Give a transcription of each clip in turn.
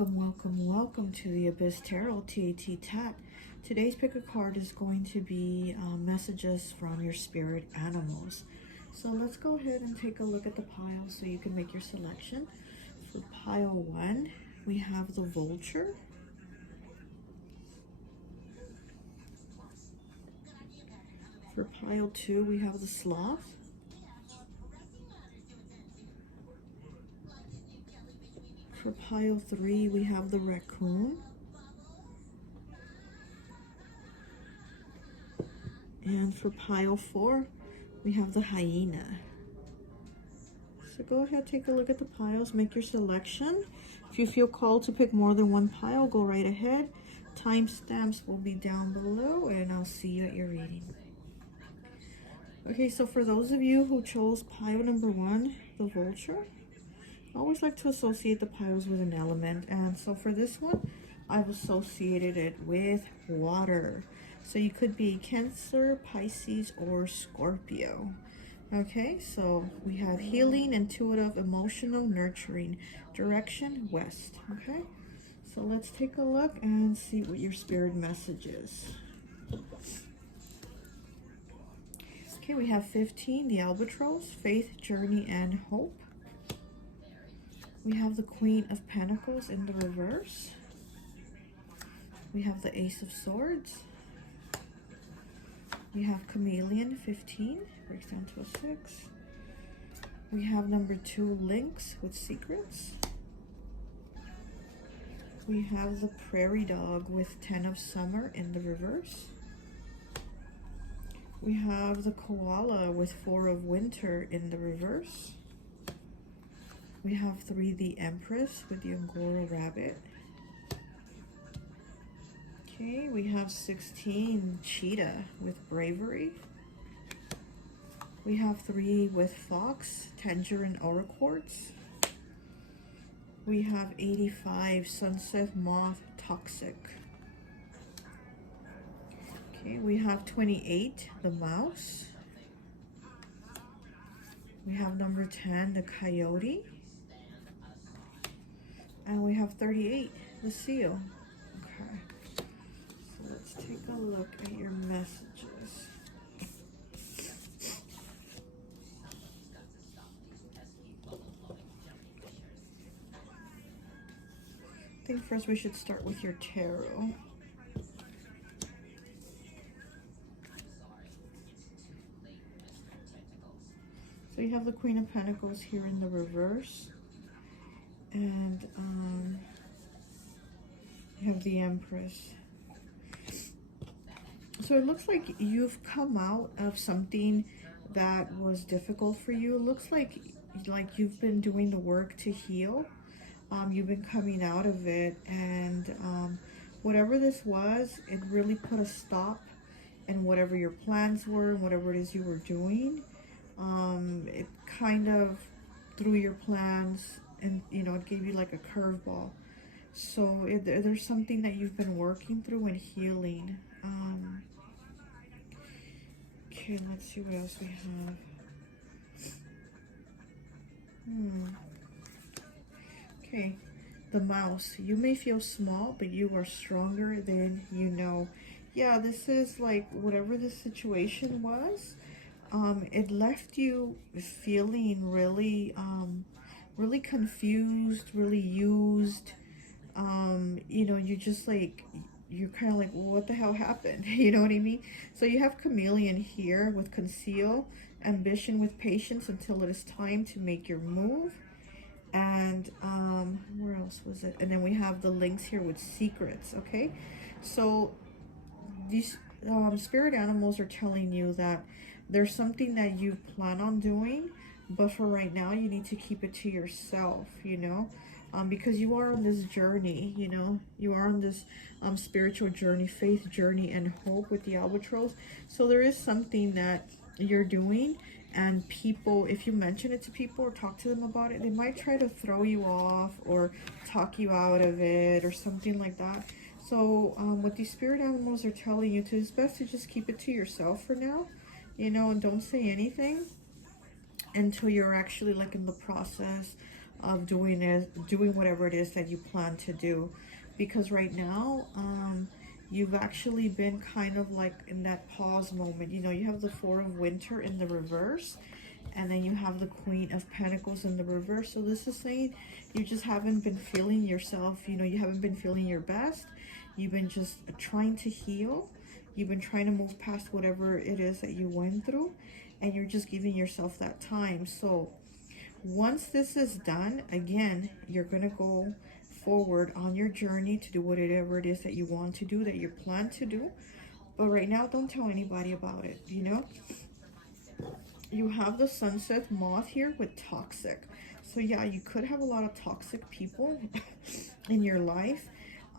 Welcome, welcome, welcome to the Abyss Tarot T.A.T. Today's pick a card is going to be messages from your spirit animals. So let's go ahead and take a look at the pile so you can make your selection. For pile 1, we have the vulture. For pile 2, we have the sloth. For pile 3, we have the raccoon. And for pile 4, we have the hyena. So go ahead, take a look at the piles, make your selection. If you feel called to pick more than one pile, go right ahead. Timestamps will be down below, and I'll see you at your reading. Okay, so for those of you who chose pile number 1, the vulture, I always like to associate the piles with an element, and so for this one, I've associated it with water. So you could be Cancer, Pisces, or Scorpio. Okay, so we have healing, intuitive, emotional, nurturing, direction, west. Okay, so let's take a look and see what your spirit message is. Okay, we have 15, the albatross, faith, journey, and hope. We have the Queen of Pentacles in the reverse. We have the Ace of Swords. We have Chameleon, 15, breaks down to a 6. We have number 2, Lynx with secrets. We have the Prairie Dog with 10 of Summer in the reverse. We have the Koala with 4 of Winter in the reverse. We have 3, the Empress with the Angora Rabbit. Okay, we have 16, Cheetah with Bravery. We have 3 with Fox, Tangerine Aura Quartz. We have 85, Sunset Moth, Toxic. Okay, we have 28, the Mouse. We have number 10, the Coyote. And we have 38, the Seal. Okay, so let's take a look at your messages. I think first we should start with your tarot. So you have the Queen of Pentacles here in the reverse. And you have the Empress. So it looks like you've come out of something that was difficult for you. It looks like you've been doing the work to heal. You've been coming out of it, and whatever this was, it really put a stop in whatever your plans were and whatever it is you were doing. It kind of threw your plans, and you know, it gave you like a curveball. So there's something that you've been working through and healing. Okay, let's see what else we have. Okay, the Mouse. You may feel small, but you are stronger than you know. Yeah, this is like whatever the situation was. It left you feeling really really confused, really used. You know, you just like, you're kind of like, well, what the hell happened? You know what I mean? So you have Chameleon here with conceal, ambition with patience until it is time to make your move. And where else was it? And then we have the Lynx here with secrets. Okay, so these spirit animals are telling you that there's something that you plan on doing, but for right now you need to keep it to yourself, you know, because you are on this journey, you know, you are on this spiritual journey, faith journey, and hope with the albatross. So there is something that you're doing, and people, if you mention it to people or talk to them about it, they might try to throw you off or talk you out of it or something like that. So what these spirit animals are telling you, it's best to just keep it to yourself for now, you know, and don't say anything until you're actually like in the process of doing whatever it is that you plan to do. Because right now, you've actually been kind of like in that pause moment. You know, you have the Four of Winter in the reverse, and then you have the Queen of Pentacles in the reverse. So this is saying you just haven't been feeling yourself. You know, you haven't been feeling your best. You've been just trying to heal. You've been trying to move past whatever it is that you went through, and you're just giving yourself that time. So once this is done, again, you're going to go forward on your journey to do whatever it is that you want to do, that you plan to do. But right now, don't tell anybody about it, you know? You have the Sunset Moth here with toxic. So yeah, you could have a lot of toxic people in your life.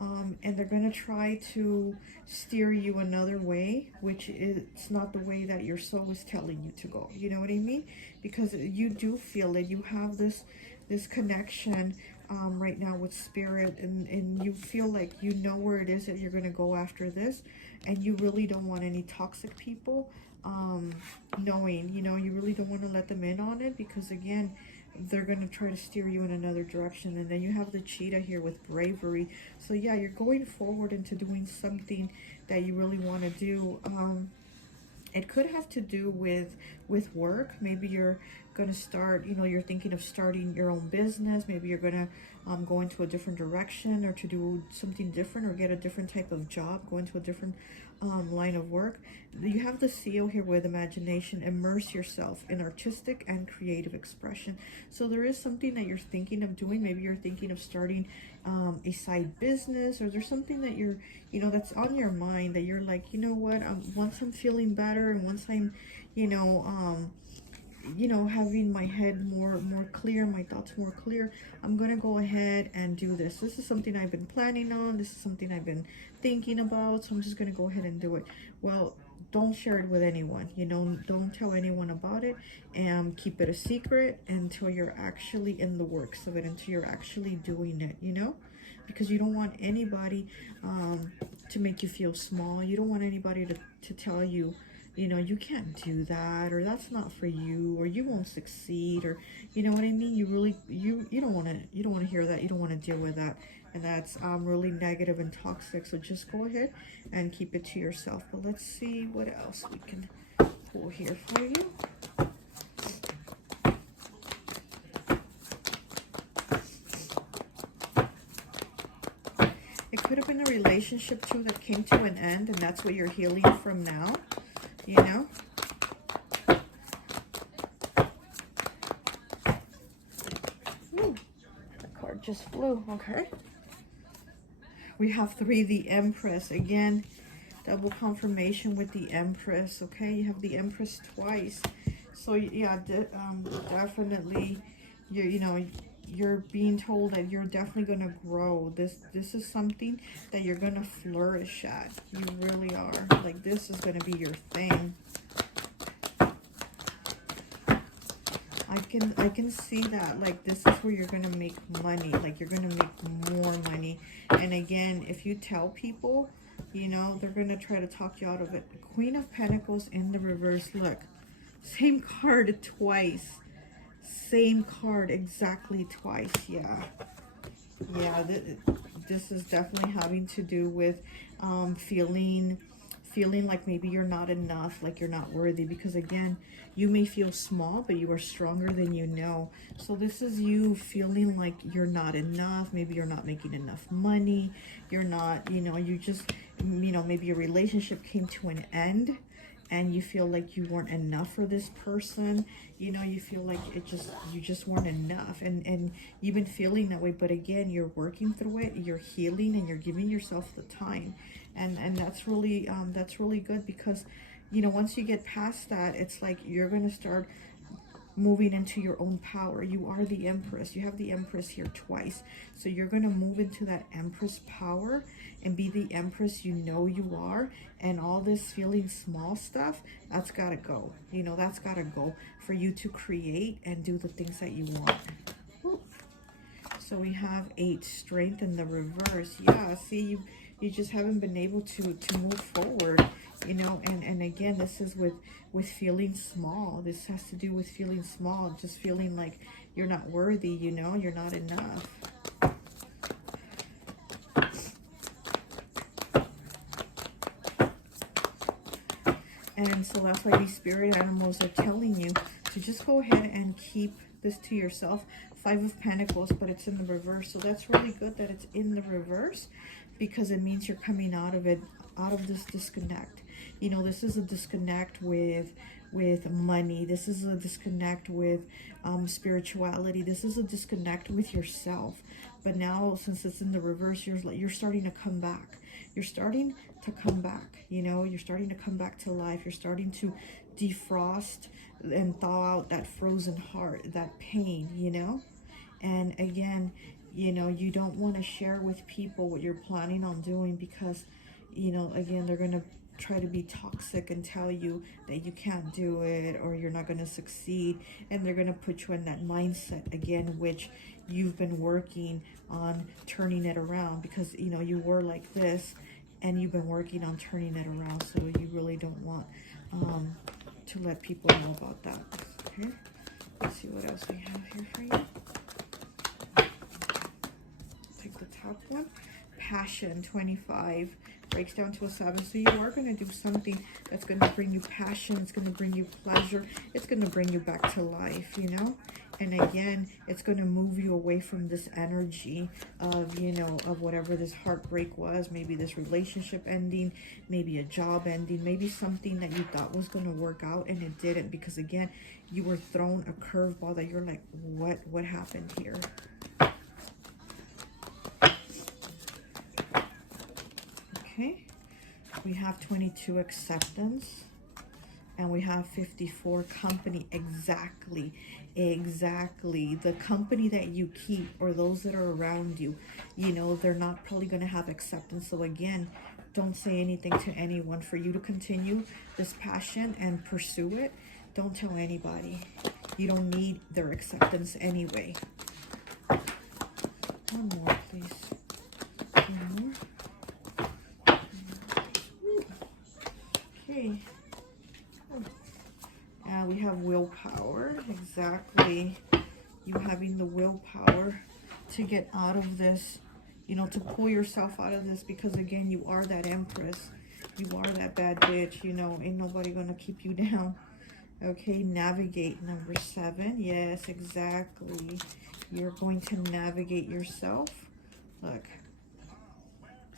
And they're going to try to steer you another way, which is not the way that your soul is telling you to go. You know what I mean? Because you do feel it. You have this connection right now with spirit, and you feel like you know where it is that you're going to go after this, and you really don't want any toxic people knowing, you know, you really don't want to let them in on it, because again, they're going to try to steer you in another direction. And then you have the Cheetah here with bravery. So yeah, you're going forward into doing something that you really want to do. It could have to do with work. Maybe you're going to start, you know, you're thinking of starting your own business. Maybe you're going to go into a different direction, or to do something different, or get a different type of job, go into a different line of work. You have the Seal here with imagination. Immerse yourself in artistic and creative expression. So there is something that you're thinking of doing. Maybe you're thinking of starting a side business, or there's something that you're, you know, that's on your mind, that you're like, you know what, once I'm feeling better, and once I'm, you know, having my head more clear, my thoughts more clear, I'm gonna go ahead and do this. This is something I've been planning on. This is something I've been thinking about. So I'm just gonna go ahead and do it. Well, don't share it with anyone. You know, don't tell anyone about it, and keep it a secret until you're actually in the works of it, until you're actually doing it, you know, because you don't want anybody to make you feel small. You don't want anybody to tell you, you know, you can't do that, or that's not for you, or you won't succeed, or, you know what I mean? You really, you don't want to hear that. You don't want to deal with that. And that's really negative and toxic. So just go ahead and keep it to yourself. But let's see what else we can pull here for you. It could have been a relationship too that came to an end, and that's what you're healing from now, you know? Ooh, the card just flew. Okay. We have 3, the Empress. Again, double confirmation with the Empress. Okay, you have the Empress twice. So yeah, definitely, you know, you're being told that you're definitely going to grow. This is something that you're going to flourish at. You really are. Like, this is going to be your thing. I can see that, like, this is where you're going to make money. Like, you're going to make more money. And again, if you tell people, you know, they're going to try to talk you out of it. Queen of Pentacles in the reverse. Look, same card twice. Same card exactly twice. Yeah. Yeah, this is definitely having to do with feeling like maybe you're not enough, like you're not worthy, because again, you may feel small, but you are stronger than you know. So this is you feeling like you're not enough. Maybe you're not making enough money. You're not, you know, you just, you know, maybe your relationship came to an end, and you feel like you weren't enough for this person. You know, you feel like you just weren't enough, and you've been feeling that way. But again, you're working through it, you're healing, and you're giving yourself the time. And that's really good, because, you know, once you get past that, it's like you're going to start moving into your own power. You are the Empress. You have the Empress here twice. So you're going to move into that Empress power and be the Empress you know you are. And all this feeling small stuff, that's got to go. You know, that's got to go for you to create and do the things that you want. Woo. So we have 8, Strength in the reverse. Yeah, see, you just haven't been able to move forward, you know. And again, this is with feeling small. This has to do with feeling small, just feeling like, you're not worthy, you know, you're not enough. And so that's why these spirit animals are telling you to just go ahead and keep this to yourself. 5 of Pentacles, but it's in the reverse. So that's really good that it's in the reverse, because it means you're coming out of it, out of this disconnect. You know, this is a disconnect with money. This is a disconnect with spirituality. This is a disconnect with yourself. But now, since it's in the reverse, you're starting to come back. You're starting to come back, you know, you're starting to come back to life. You're starting to defrost and thaw out that frozen heart, that pain, you know. And again, you know, you don't want to share with people what you're planning on doing, because, you know, again, they're going to try to be toxic and tell you that you can't do it or you're not going to succeed. And they're going to put you in that mindset again, which you've been working on turning it around, because, you know, you were like this and you've been working on turning it around. So you really don't want to let people know about that. Okay, let's see what else we have here for you. Take the top one. Passion, 25, breaks down to a 7. So you are going to do something that's going to bring you passion. It's going to bring you pleasure. It's going to bring you back to life, you know. And again, it's going to move you away from this energy of, you know, of whatever this heartbreak was. Maybe this relationship ending, maybe a job ending, maybe something that you thought was going to work out and it didn't, because again, you were thrown a curveball that you're like, what happened here? Okay, we have 22, acceptance, and we have 54, company. Exactly. The company that you keep, or those that are around you, you know, they're not probably going to have acceptance. So again, don't say anything to anyone. For you to continue this passion and pursue it, don't tell anybody. You don't need their acceptance anyway. One more, please. One more. Okay. We have willpower. Exactly. You having the willpower to get out of this, you know, to pull yourself out of this, because again, you are that empress. You are that bad bitch, you know, ain't nobody gonna keep you down. Okay, navigate, number 7. Yes, exactly. You're going to navigate yourself. Look,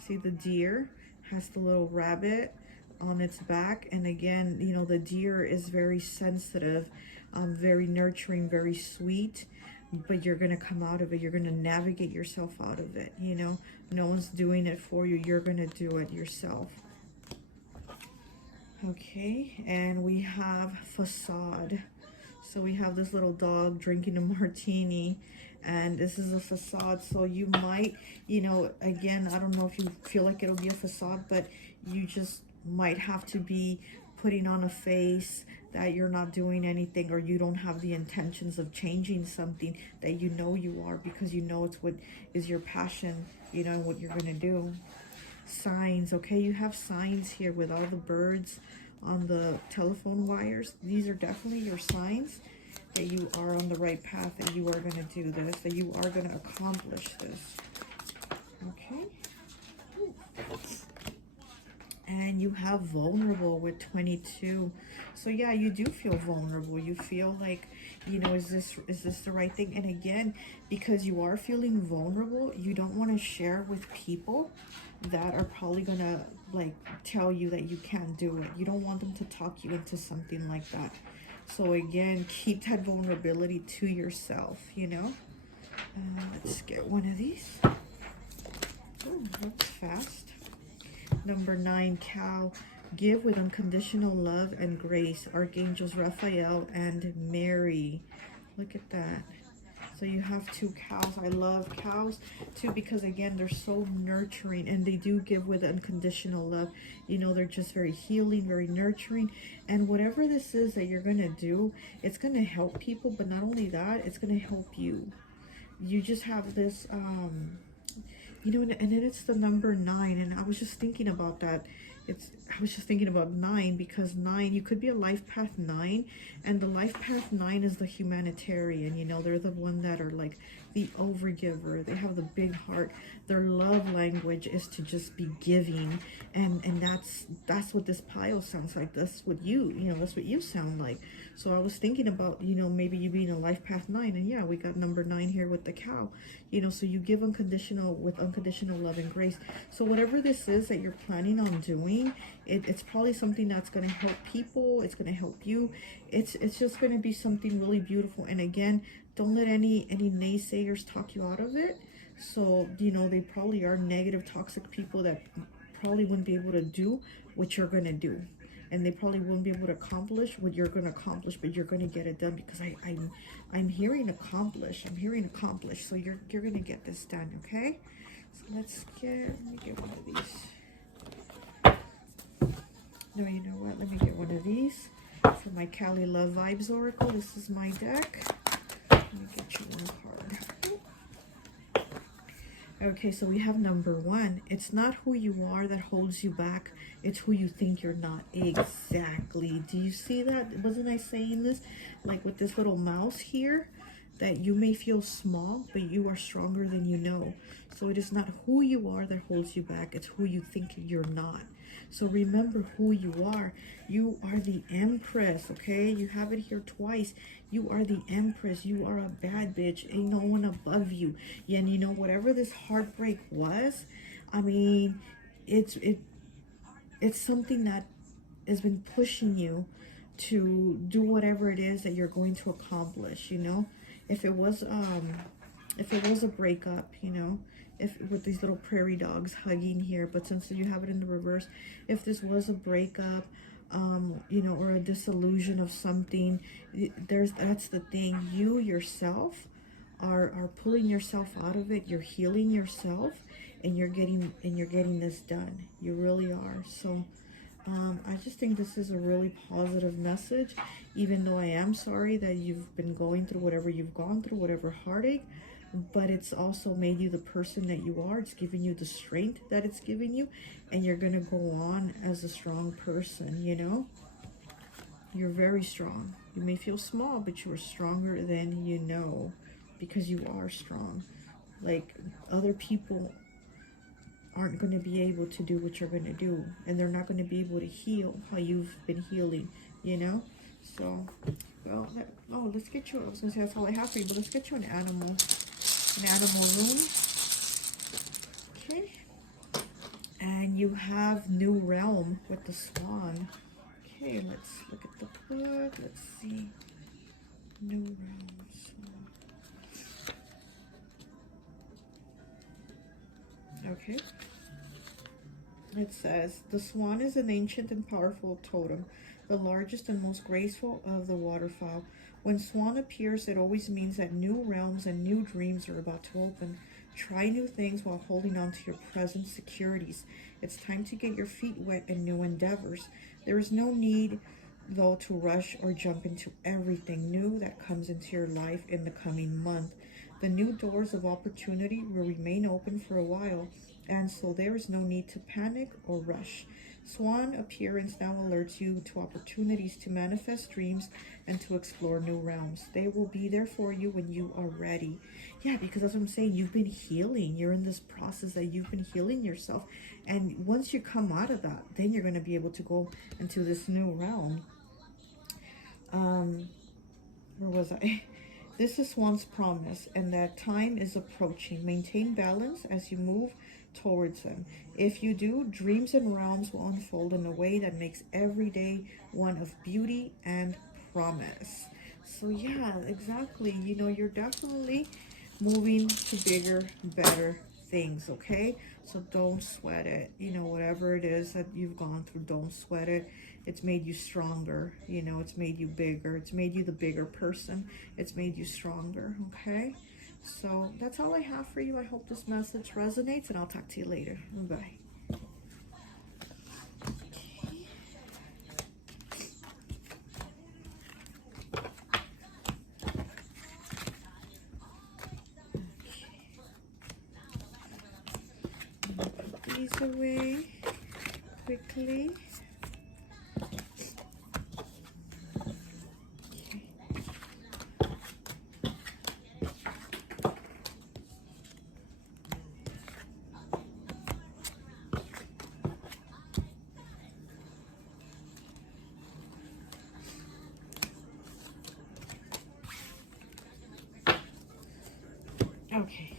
see the deer has the little rabbit on its back, and again, you know, the deer is very sensitive, very nurturing, very sweet, but you're going to come out of it. You're going to navigate yourself out of it, you know. No one's doing it for you. You're going to do it yourself. Okay, and we have facade. So we have this little dog drinking a martini, and this is a facade. So you might, you know, again, I don't know if you feel like it'll be a facade, but you just might have to be putting on a face that you're not doing anything, or you don't have the intentions of changing something that you know you are, because you know it's what is your passion, you know, what you're going to do. Signs. Okay, you have signs here with all the birds on the telephone wires. These are definitely your signs that you are on the right path, that you are going to do this, that you are going to accomplish this. Okay. And you have vulnerable with 22. So yeah, you do feel vulnerable. You feel like, you know, is this the right thing? And again, because you are feeling vulnerable, you don't want to share with people that are probably gonna like tell you that you can't do it. You don't want them to talk you into something like that. So again, keep that vulnerability to yourself, you know. Let's get one of these. Oh, that's fast. Number 9, cow. Give with unconditional love and grace. Archangels Raphael and Mary. Look at that. So you have 2 cows. I love cows too, because again, they're so nurturing, and they do give with unconditional love. You know, they're just very healing, very nurturing. And whatever this is that you're going to do, it's going to help people. But not only that, it's going to help you. You just have this, you know, and then it's the number 9. And I was just thinking about that. I was just thinking about 9, because 9, you could be a life path 9, and the life path 9 is the humanitarian. You know, they're the one that are like the overgiver. They have the big heart. Their love language is to just be giving, and that's what this pile sounds like. That's what that's what you sound like. So I was thinking about, maybe you being a life path 9, and yeah, we got number 9 here with the cow. So you give unconditional love and grace. So whatever this is that you're planning on doing, it's probably something that's going to help people. It's going to help you. It's just going to be something really beautiful. And again, don't let any naysayers talk you out of it. So, they probably are negative, toxic people that probably wouldn't be able to do what you're going to do. And they probably won't be able to accomplish what you're going to accomplish, but you're going to get it done, because I'm hearing accomplish. I'm hearing accomplish. So you're going to get this done, okay? So let me get one of these. No, you know what? Let me get one of these for my Cali Love Vibes Oracle. This is my deck. Let me get you one card. Okay, so we have number 1. It's not who you are that holds you back. It's who you think you're not. Exactly. Do you see that? Wasn't I saying this? Like with this little mouse here, that you may feel small, but you are stronger than you know. So it is not who you are that holds you back. It's who you think you're not. So remember who you are. You are the Empress, okay? You have it here twice. You are the Empress. You are a bad bitch. Ain't no one above you. Yeah, and whatever this heartbreak was, I mean, it's something that has been pushing you to do whatever it is that you're going to accomplish, If it was a breakup, if with these little prairie dogs hugging here, but since you have it in the reverse, if this was a breakup, or a disillusion of something, that's the thing. You yourself are pulling yourself out of it. You're healing yourself, and you're getting this done. You really are. So I just think this is a really positive message, even though I am sorry that you've been going through whatever you've gone through, whatever heartache, but it's also made you the person that you are. It's giving you the strength that it's giving you, and you're going to go on as a strong person, You're very strong. You may feel small, but you are stronger than you know, because you are strong. Like, other people aren't going to be able to do what you're going to do, and they're not going to be able to heal how you've been healing, So, well, let's get you, I was going to say that's all I have for you, but let's get you an animal rune. Okay. And you have New Realm with the swan. Okay, let's look at the book. Let's see. New Realm swan. Okay. It says, the swan is an ancient and powerful totem, the largest and most graceful of the waterfowl. When swan appears, it always means that new realms and new dreams are about to open. Try new things while holding on to your present securities. It's time to get your feet wet in new endeavors. There is no need, though, to rush or jump into everything new that comes into your life in the coming month. The new doors of opportunity will remain open for a while, and so there is no need to panic or rush. Swan appearance now alerts you to opportunities to manifest dreams and to explore new realms. They will be there for you when you are ready. Yeah, because that's what I'm saying. You've been healing. You're in this process that you've been healing yourself. And once you come out of that, then you're going to be able to go into this new realm. Where was I? This is Swan's promise, and that time is approaching. Maintain balance as you move towards them. If you do, dreams and realms will unfold in a way that makes every day one of beauty and promise. So yeah, exactly. You're definitely moving to bigger, better things, okay? So don't sweat it. Whatever it is that you've gone through, don't sweat it. It's made you stronger. It's made you bigger. It's made you the bigger person. It's made you stronger, okay? So that's all I have for you. I hope this message resonates, and I'll talk to you later. Bye. Put these away. quickly. Okay.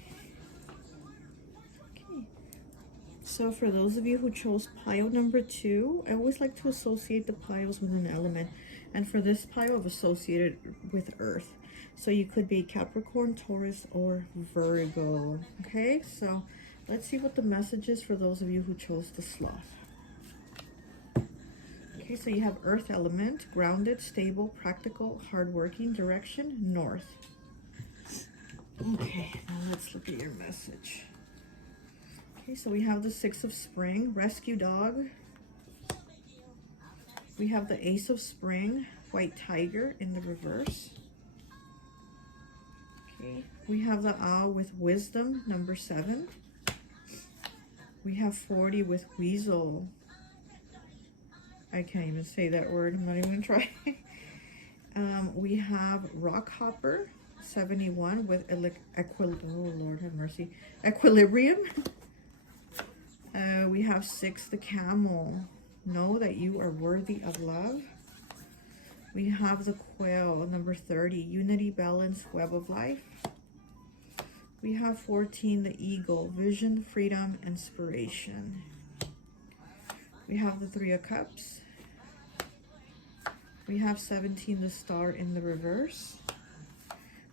So for those of you who chose pile number 2, I always like to associate the piles with an element. And for this pile, I've associated with Earth. So you could be Capricorn, Taurus, or Virgo. Okay, so let's see what the message is for those of you who chose the sloth. Okay, so you have Earth element, grounded, stable, practical, hardworking, direction, north. Okay, now let's look at your message. Okay, so we have the 6 of Spring, rescue dog. We have the Ace of Spring, white tiger in the reverse. Okay, we have the owl with wisdom, number 7. We have 40 with weasel. I can't even say that word, I'm not even gonna try. We have rock hopper, 71 with oh Lord have mercy, equilibrium. We have 6, the camel. Know that you are worthy of love. We have the quail, number 30, unity, balance, web of life. We have 14, the eagle, vision, freedom, inspiration. We have the 3 of cups. We have 17, the star in the reverse.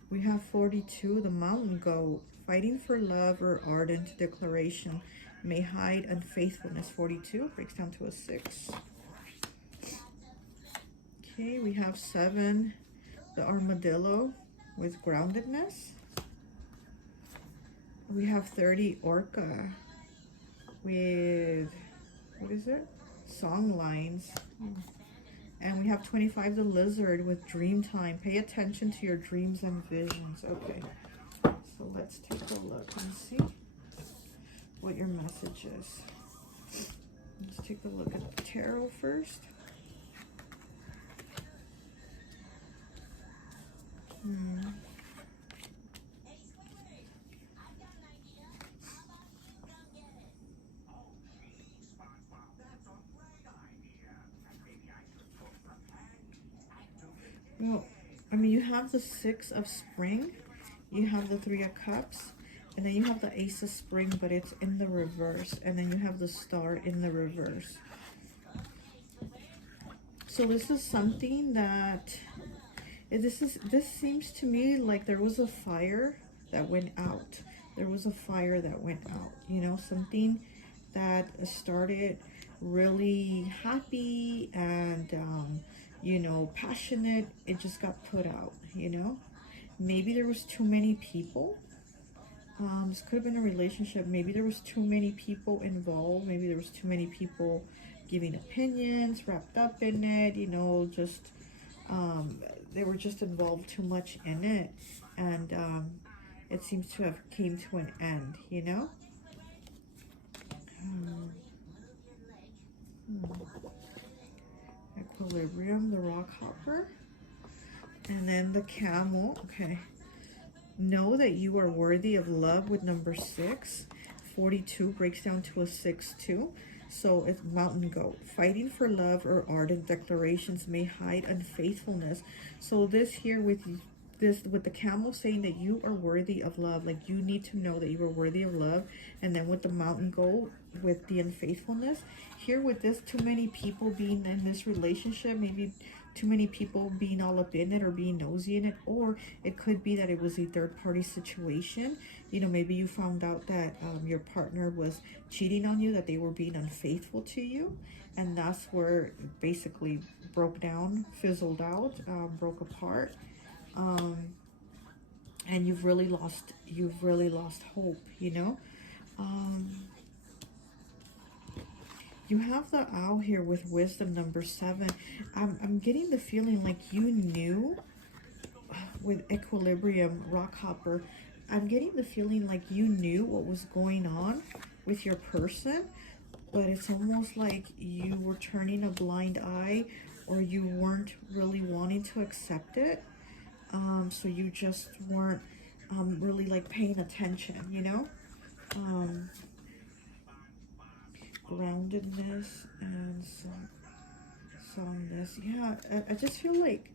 We have 42, the mountain goat, fighting for love or ardent declaration. May hide unfaithfulness, 42, breaks down to a 6. Okay, we have 7, the armadillo with groundedness. We have 30, orca with, what is it? Song lines. And we have 25, the lizard with dream time. Pay attention to your dreams and visions. Okay, so let's take a look and see what your message is. Let's take a look at the tarot first. Well, I mean, you have the 6 of Spring, you have the 3 of Cups, and then you have the Ace of Spring, but it's in the reverse, and then you have the star in the reverse. So this is something that, this seems to me like there was a fire that went out. There was a fire that went out, you know, something that started really happy and, you know, passionate. It just got put out, you know. Maybe there was too many people. This could have been a relationship. Maybe there was too many people involved. Maybe there was too many people giving opinions, wrapped up in it, you know, just, they were just involved too much in it. And it seems to have came to an end, you know. Equilibrium, the rock hopper. And then the camel, okay. Know that you are worthy of love with number 6. 42 breaks down to a 6 too. So it's mountain goat. Fighting for love or ardent declarations may hide unfaithfulness. So this here with the camel saying that you are worthy of love, like you need to know that you are worthy of love. And then with the mountain goat, with the unfaithfulness, here with this, too many people being in this relationship, maybe too many people being all up in it or being nosy in it, or it could be that it was a third-party situation. You know, maybe you found out that your partner was cheating on you, that they were being unfaithful to you, and that's where it basically broke down, fizzled out, broke apart, and you've really lost hope, you know. You have the owl here with wisdom number 7. I'm getting the feeling like you knew with equilibrium, rock hopper. I'm getting the feeling like you knew what was going on with your person, but it's almost like you were turning a blind eye, or you weren't really wanting to accept it. So you just weren't really like paying attention, you know? Groundedness and soundness. Yeah, I just feel like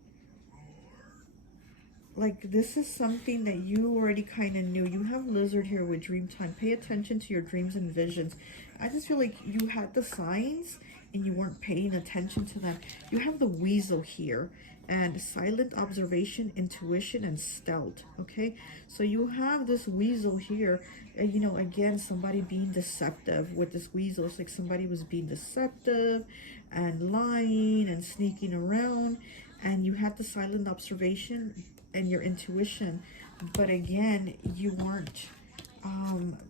this is something that you already kind of knew. You have lizard here with dream time. Pay attention to your dreams and visions. I just feel like you had the signs and you weren't paying attention to them. You have the weasel here, and silent observation, intuition, and stealth. Okay, so you have this weasel here. You know, again, somebody being deceptive with this weasel. It's like somebody was being deceptive and lying and sneaking around, and you had the silent observation and your intuition, but again, you weren't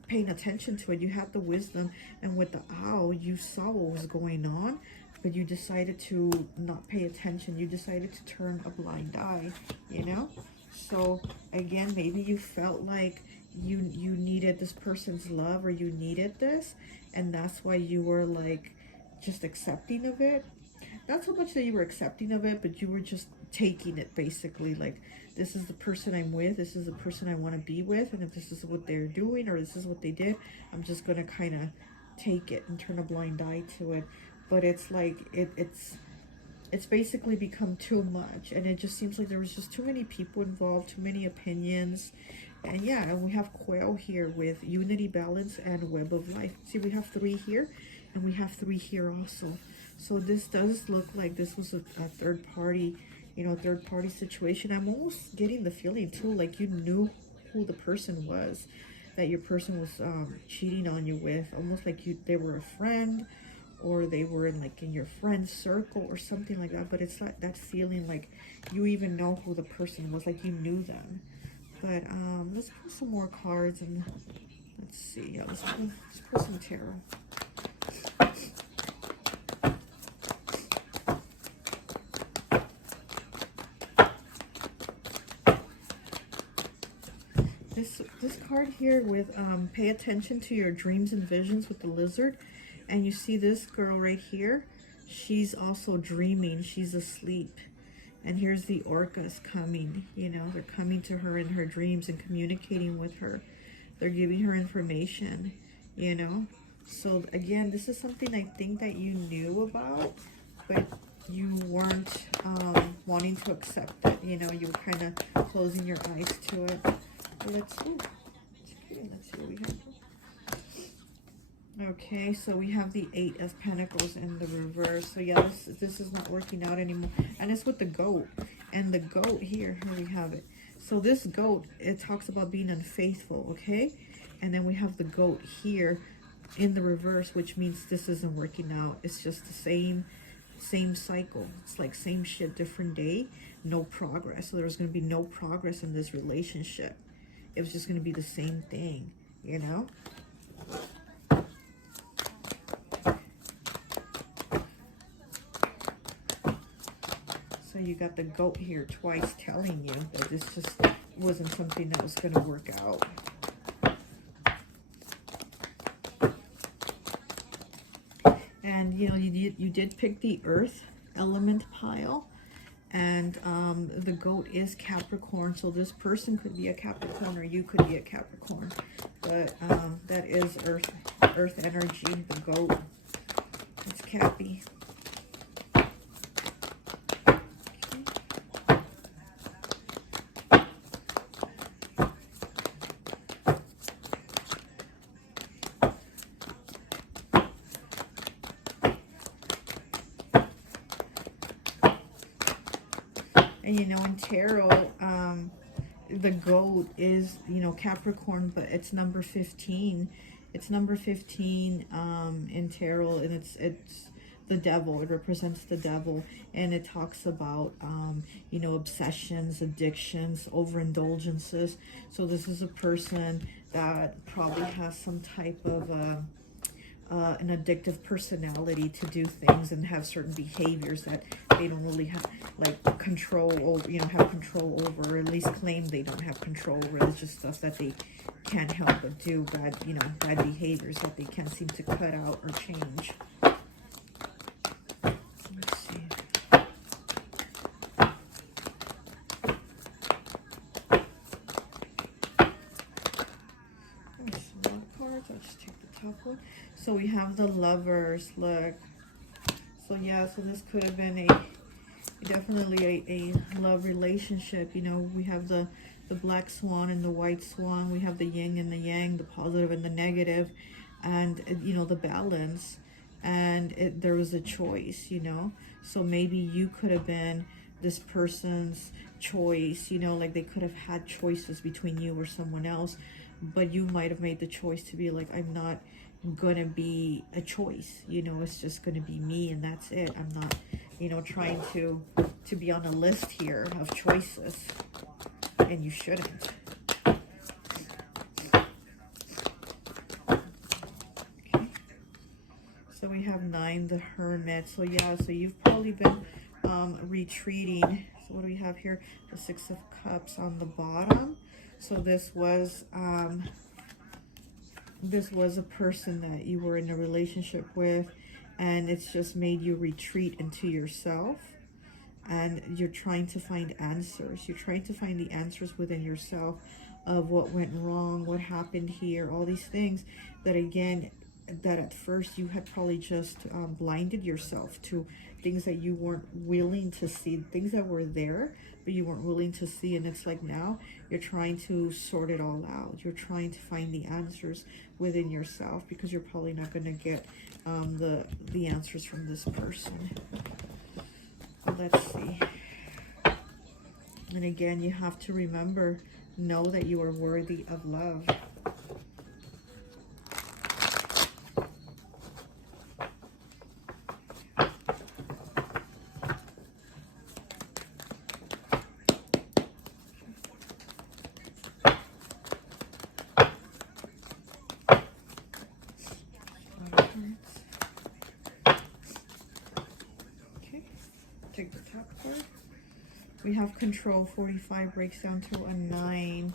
paying attention to it. You had the wisdom, and with the owl, you saw what was going on, but you decided to not pay attention. You decided to turn a blind eye, you know? So again, maybe you felt like you needed this person's love, or you needed this, and that's why you were like just accepting of it. Not so much that you were accepting of it, but you were just taking it, basically. Like, this is the person I'm with, this is the person I want to be with, and if this is what they're doing, or this is what they did, I'm just going to kind of take it and turn a blind eye to it. But it's like, it's basically become too much, and it just seems like there was just too many people involved, too many opinions. And yeah, and we have Quail here with unity, balance, and web of life. See, we have 3 here, and we have 3 here also. So this does look like this was a third party, you know, third party situation. I'm almost getting the feeling too, like you knew who the person was that your person was cheating on you with. Almost like they were a friend, or they were in your friend's circle or something like that. But it's not that feeling like you even know who the person was, like you knew them. But let's pull some more cards, and let's see. Yeah, let's pull some tarot. This card here with pay attention to your dreams and visions with the lizard, and you see this girl right here, she's also dreaming, she's asleep, and here's the orcas coming, you know, they're coming to her in her dreams and communicating with her. They're giving her information, you know. So again, this is something I think that you knew about, but you weren't wanting to accept it, you know. You were kind of closing your eyes to it. Let's see what we have. Okay, so we have the 8 of Pentacles in the reverse. So yeah, this is not working out anymore. And it's with the goat. And the goat here we have it. So this goat, it talks about being unfaithful, okay? And then we have the goat here in the reverse, which means this isn't working out. It's just the same cycle. It's like same shit, different day, no progress. So there's going to be no progress in this relationship. It was just going to be the same thing, you know? So you got the goat here twice telling you that this just wasn't something that was going to work out. And, you know, you did pick the earth element pile. And the goat is Capricorn, so this person could be a Capricorn, or you could be a Capricorn. But that is earth energy, the goat. It's Cappy. And, you know, in tarot, the goat is, you know, Capricorn, but it's number 15. It's number 15 in tarot, and it's the devil. It represents the devil, and it talks about, you know, obsessions, addictions, overindulgences. So this is a person that probably has some type of an addictive personality to do things and have certain behaviors that they don't really have, like, control over, you know, have control over, or at least claim they don't have control over. It's just stuff that they can't help but do, bad, you know, bad behaviors that they can't seem to cut out or change. Let's see. I'll just take the top one. So we have the Lovers. Look. So yeah, so this could have been definitely a love relationship. You know, we have the black swan and the white swan. We have the yin and the yang, the positive and the negative, and you know, the balance. And there was a choice, you know. So maybe you could have been this person's choice, you know, like they could have had choices between you or someone else, but you might have made the choice to be like, I'm not gonna be a choice, you know, it's just gonna be me and that's it. I'm not, you know, trying to be on a list here of choices, and you shouldn't. Okay, so we have 9, the Hermit. So yeah, so you've probably been retreating. So what do we have here? The 6 of Cups on the bottom. So this was a person that you were in a relationship with, and it's just made you retreat into yourself, and you're trying to find answers. You're trying to find the answers within yourself of what went wrong, what happened here, all these things that, again, that at first you had probably just blinded yourself to things that you weren't willing to see, things that were there but you weren't willing to see. And it's like now you're trying to sort it all out. You're trying to find the answers within yourself, because you're probably not going to get the answers from this person. Let's see. And again, you have to remember, know that you are worthy of love. Take the top card. We have control. 45 breaks down to a 9.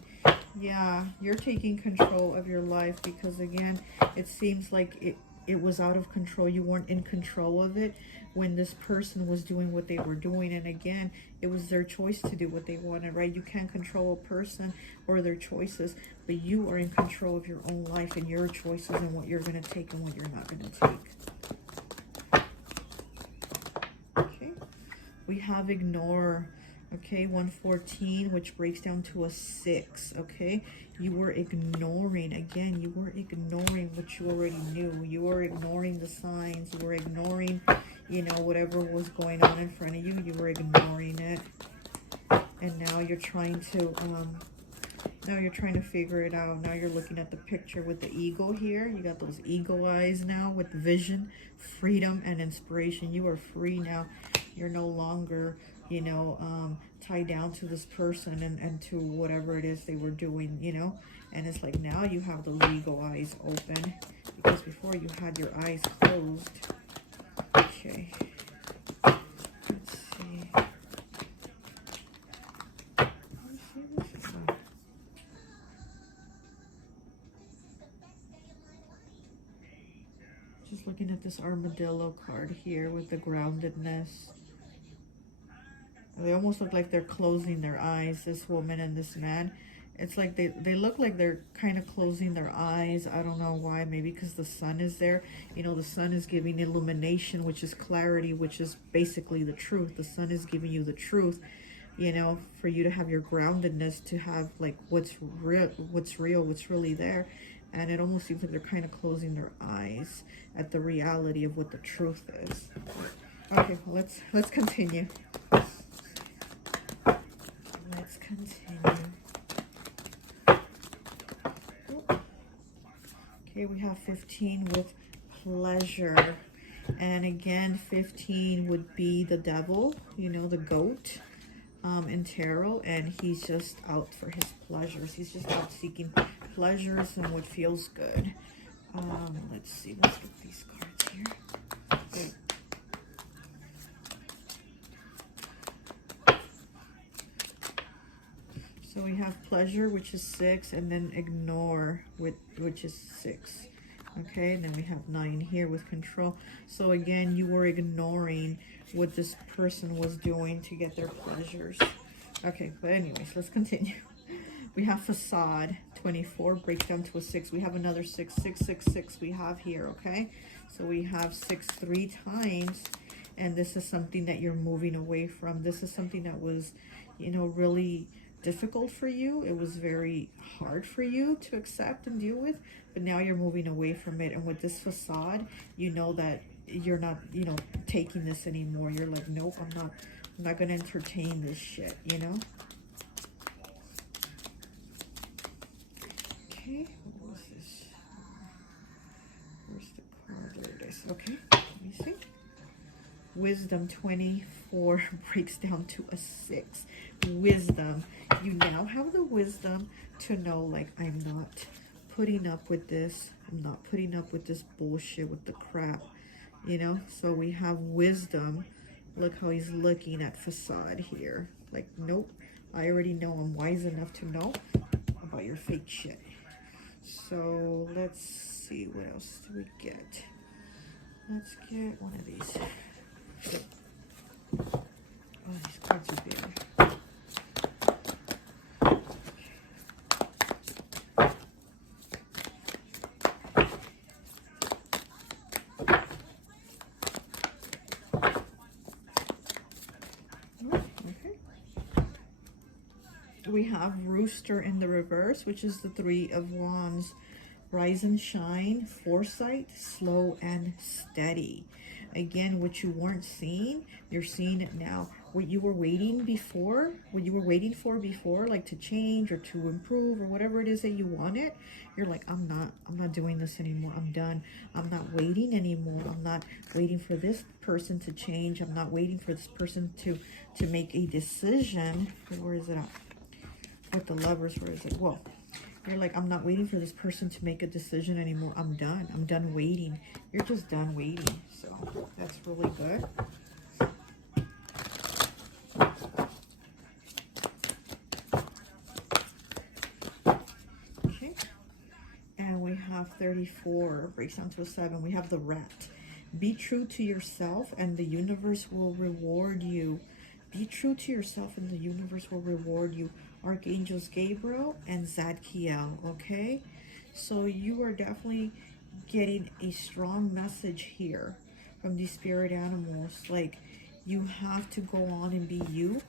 Yeah, you're taking control of your life, because again, it seems like it was out of control. You weren't in control of it when this person was doing what they were doing. And again, it was their choice to do what they wanted, right? You can't control a person or their choices, but you are in control of your own life and your choices and what you're going to take and what you're not going to take. We have ignore. Okay, 114, which breaks down to a 6. Okay, you were ignoring. Again, you were ignoring what you already knew. You were ignoring the signs. You were ignoring, you know, whatever was going on in front of you. You were ignoring it, and now you're trying to figure it out. Now you're looking at the picture with the eagle here. You got those eagle eyes now with vision, freedom, and inspiration. You are free now. You're no longer, you know, tied down to this person and to whatever it is they were doing, you know. And it's like now you have those eagle eyes open, because before you had your eyes closed. Okay. Let's see. Just looking at this armadillo card here with the groundedness. They almost look like they're closing their eyes, this woman and this man. It's like they look like they're kind of closing their eyes. I don't know why. Maybe because the sun is there. You know, the sun is giving illumination, which is clarity, which is basically the truth. The sun is giving you the truth, you know, for you to have your groundedness, to have like what's real, what's really there. And it almost seems like they're kind of closing their eyes at the reality of what the truth is. Okay, well, let's continue. Let's continue. Okay, we have 15 with pleasure. And again, 15 would be the devil, you know, the goat in tarot. And he's just out for his pleasures. He's just out seeking pleasures and what feels good. Let's see, let's get these cards here. Okay. So we have pleasure, which is 6, and then ignore, which is 6. Okay, and then we have 9 here with control. So again, you were ignoring what this person was doing to get their pleasures. Okay, but anyways, let's continue. We have facade, 24, breaks down to a 6. We have another 6, 6, 6, 6 we have here, okay? So we have 6 3 times, and this is something that you're moving away from. This is something that was, you know, really difficult for you. It was very hard for you to accept and deal with, but now you're moving away from it. And with this facade, you know that you're not, you know, taking this anymore. You're like, nope, I'm not gonna entertain this shit, you know. Okay, what was this? Where's the card? There it is. Okay, let me see. Wisdom, 24, breaks down to a 6. Wisdom. You now have the wisdom to know, like, I'm not putting up with this. I'm not putting up with this bullshit, with the crap, you know? So we have wisdom. Look how he's looking at facade here. Like, nope, I already know. I'm wise enough to know about your fake shit. So let's see, what else do we get? Let's get one of these. Oh, these cards are big. Okay. We have Rooster in the reverse, which is the 3 of Wands. Rise and shine, foresight, slow and steady. Again, what you weren't seeing, you're seeing it now. What you were waiting before, what you were waiting for before, like to change or to improve or whatever it is that you wanted, you're like, I'm not doing this anymore. I'm done. I'm not waiting anymore. I'm not waiting for this person to change. I'm not waiting for this person to make a decision. Where is it at? With the Lovers, where is it? Whoa. You're like, I'm not waiting for this person to make a decision anymore. I'm done. I'm done waiting. You're just done waiting. So that's really good. Okay. And we have 34, breaks down to a 7. We have the Rat. Be true to yourself and the universe will reward you. Be true to yourself and the universe will reward you. Archangels Gabriel and Zadkiel, okay? So you are definitely getting a strong message here from these spirit animals. Like, you have to go on and be you.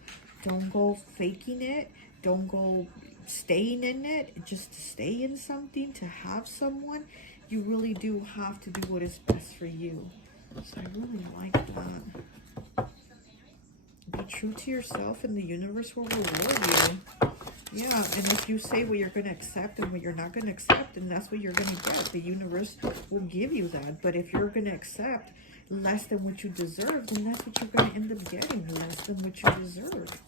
Don't go faking it. Don't go staying in it just to stay in something, to have someone. You really do have to do what is best for you. So I really like that. Be true to yourself and the universe will reward you. Yeah, and if you say what you're going to accept and what you're not going to accept, then that's what you're going to get. The universe will give you that. But if you're going to accept less than what you deserve, then that's what you're going to end up getting, less than what you deserve.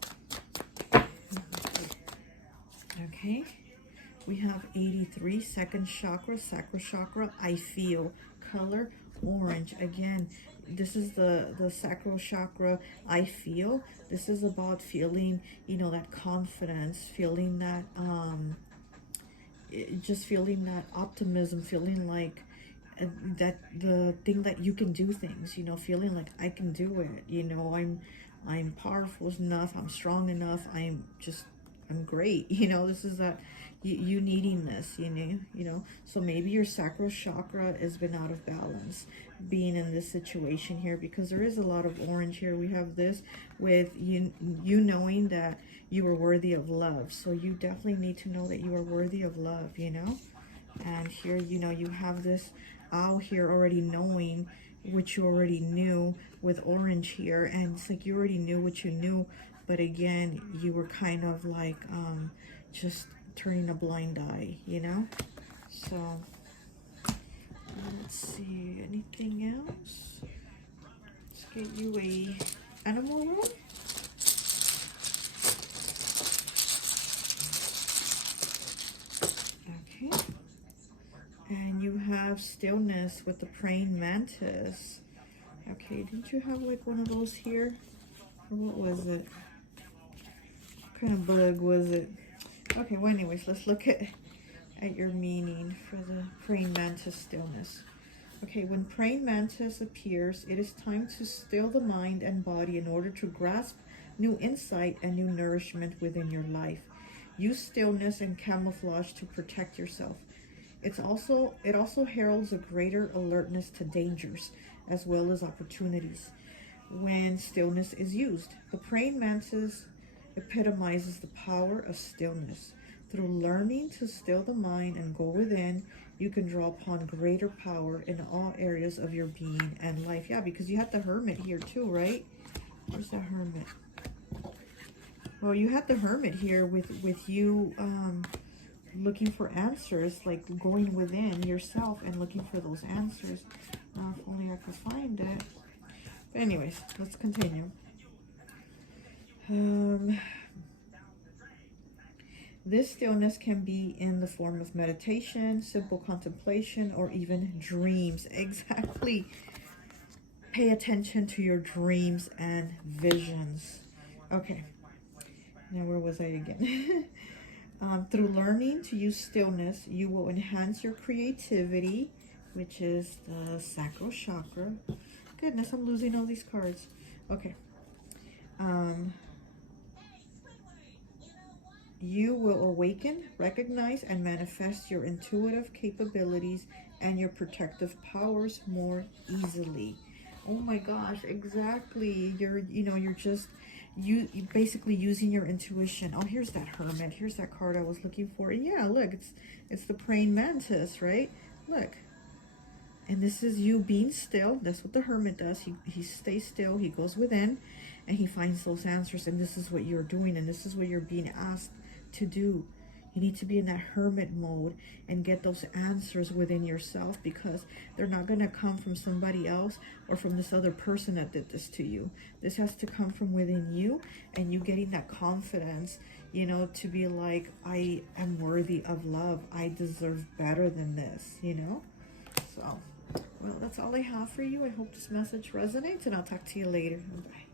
Okay, we have 83, second chakra, sacral chakra, I feel. Color, orange. Again, this is the sacral chakra, I feel. This is about feeling, you know, that confidence, feeling that, just feeling that optimism, feeling like that the thing that you can do things, you know, feeling like I can do it, you know, I'm powerful enough, I'm strong enough, I'm great, you know. This is that you needing this, you know. So maybe your sacral chakra has been out of balance being in this situation here, because there is a lot of orange here. We have this with you knowing that you are worthy of love. So you definitely need to know that you are worthy of love, you know. And here, you know, you have this out here already knowing what you already knew with orange here, and it's like you already knew what you knew, but again, you were kind of like just turning a blind eye, you know. So let's see, anything else? Let's get you a animal room. Okay, and you have stillness with the praying mantis. Okay, didn't you have like one of those here? Or what was it? What kind of bug was it? Okay, well anyways, let's look at your meaning for the praying mantis stillness. Okay, when praying mantis appears, it is time to still the mind and body in order to grasp new insight and new nourishment within your life. Use stillness and camouflage to protect yourself. It also heralds a greater alertness to dangers as well as opportunities when stillness is used. The praying mantis epitomizes the power of stillness. Through learning to still the mind and go within, you can draw upon greater power in all areas of your being and life. Yeah, because you had the hermit here too, right? Where's the hermit? Well, you had the hermit here with you looking for answers, like going within yourself and looking for those answers. If only I could find it. But anyways, let's continue. This stillness can be in the form of meditation, simple contemplation, or even dreams. Exactly. Pay attention to your dreams and visions. Okay. Now, where was I again? Through learning to use stillness, you will enhance your creativity, which is the sacral chakra. Goodness, I'm losing all these cards. Okay. You will awaken, recognize, and manifest your intuitive capabilities and your protective powers more easily. Oh my gosh, exactly. You're just basically using your intuition. Oh, here's that hermit. Here's that card I was looking for. Yeah, look, it's the praying mantis, right? Look. And this is you being still. That's what the hermit does. He stays still. He goes within and he finds those answers. And this is what you're doing. And this is what you're being asked to do. You need to be in that hermit mode and get those answers within yourself, because they're not going to come from somebody else or from this other person that did this to you. This has to come from within you, and you getting that confidence, to be like, I am worthy of love. I deserve better than this, So, well, that's all I have for you. I hope this message resonates, and I'll talk to you later. Bye.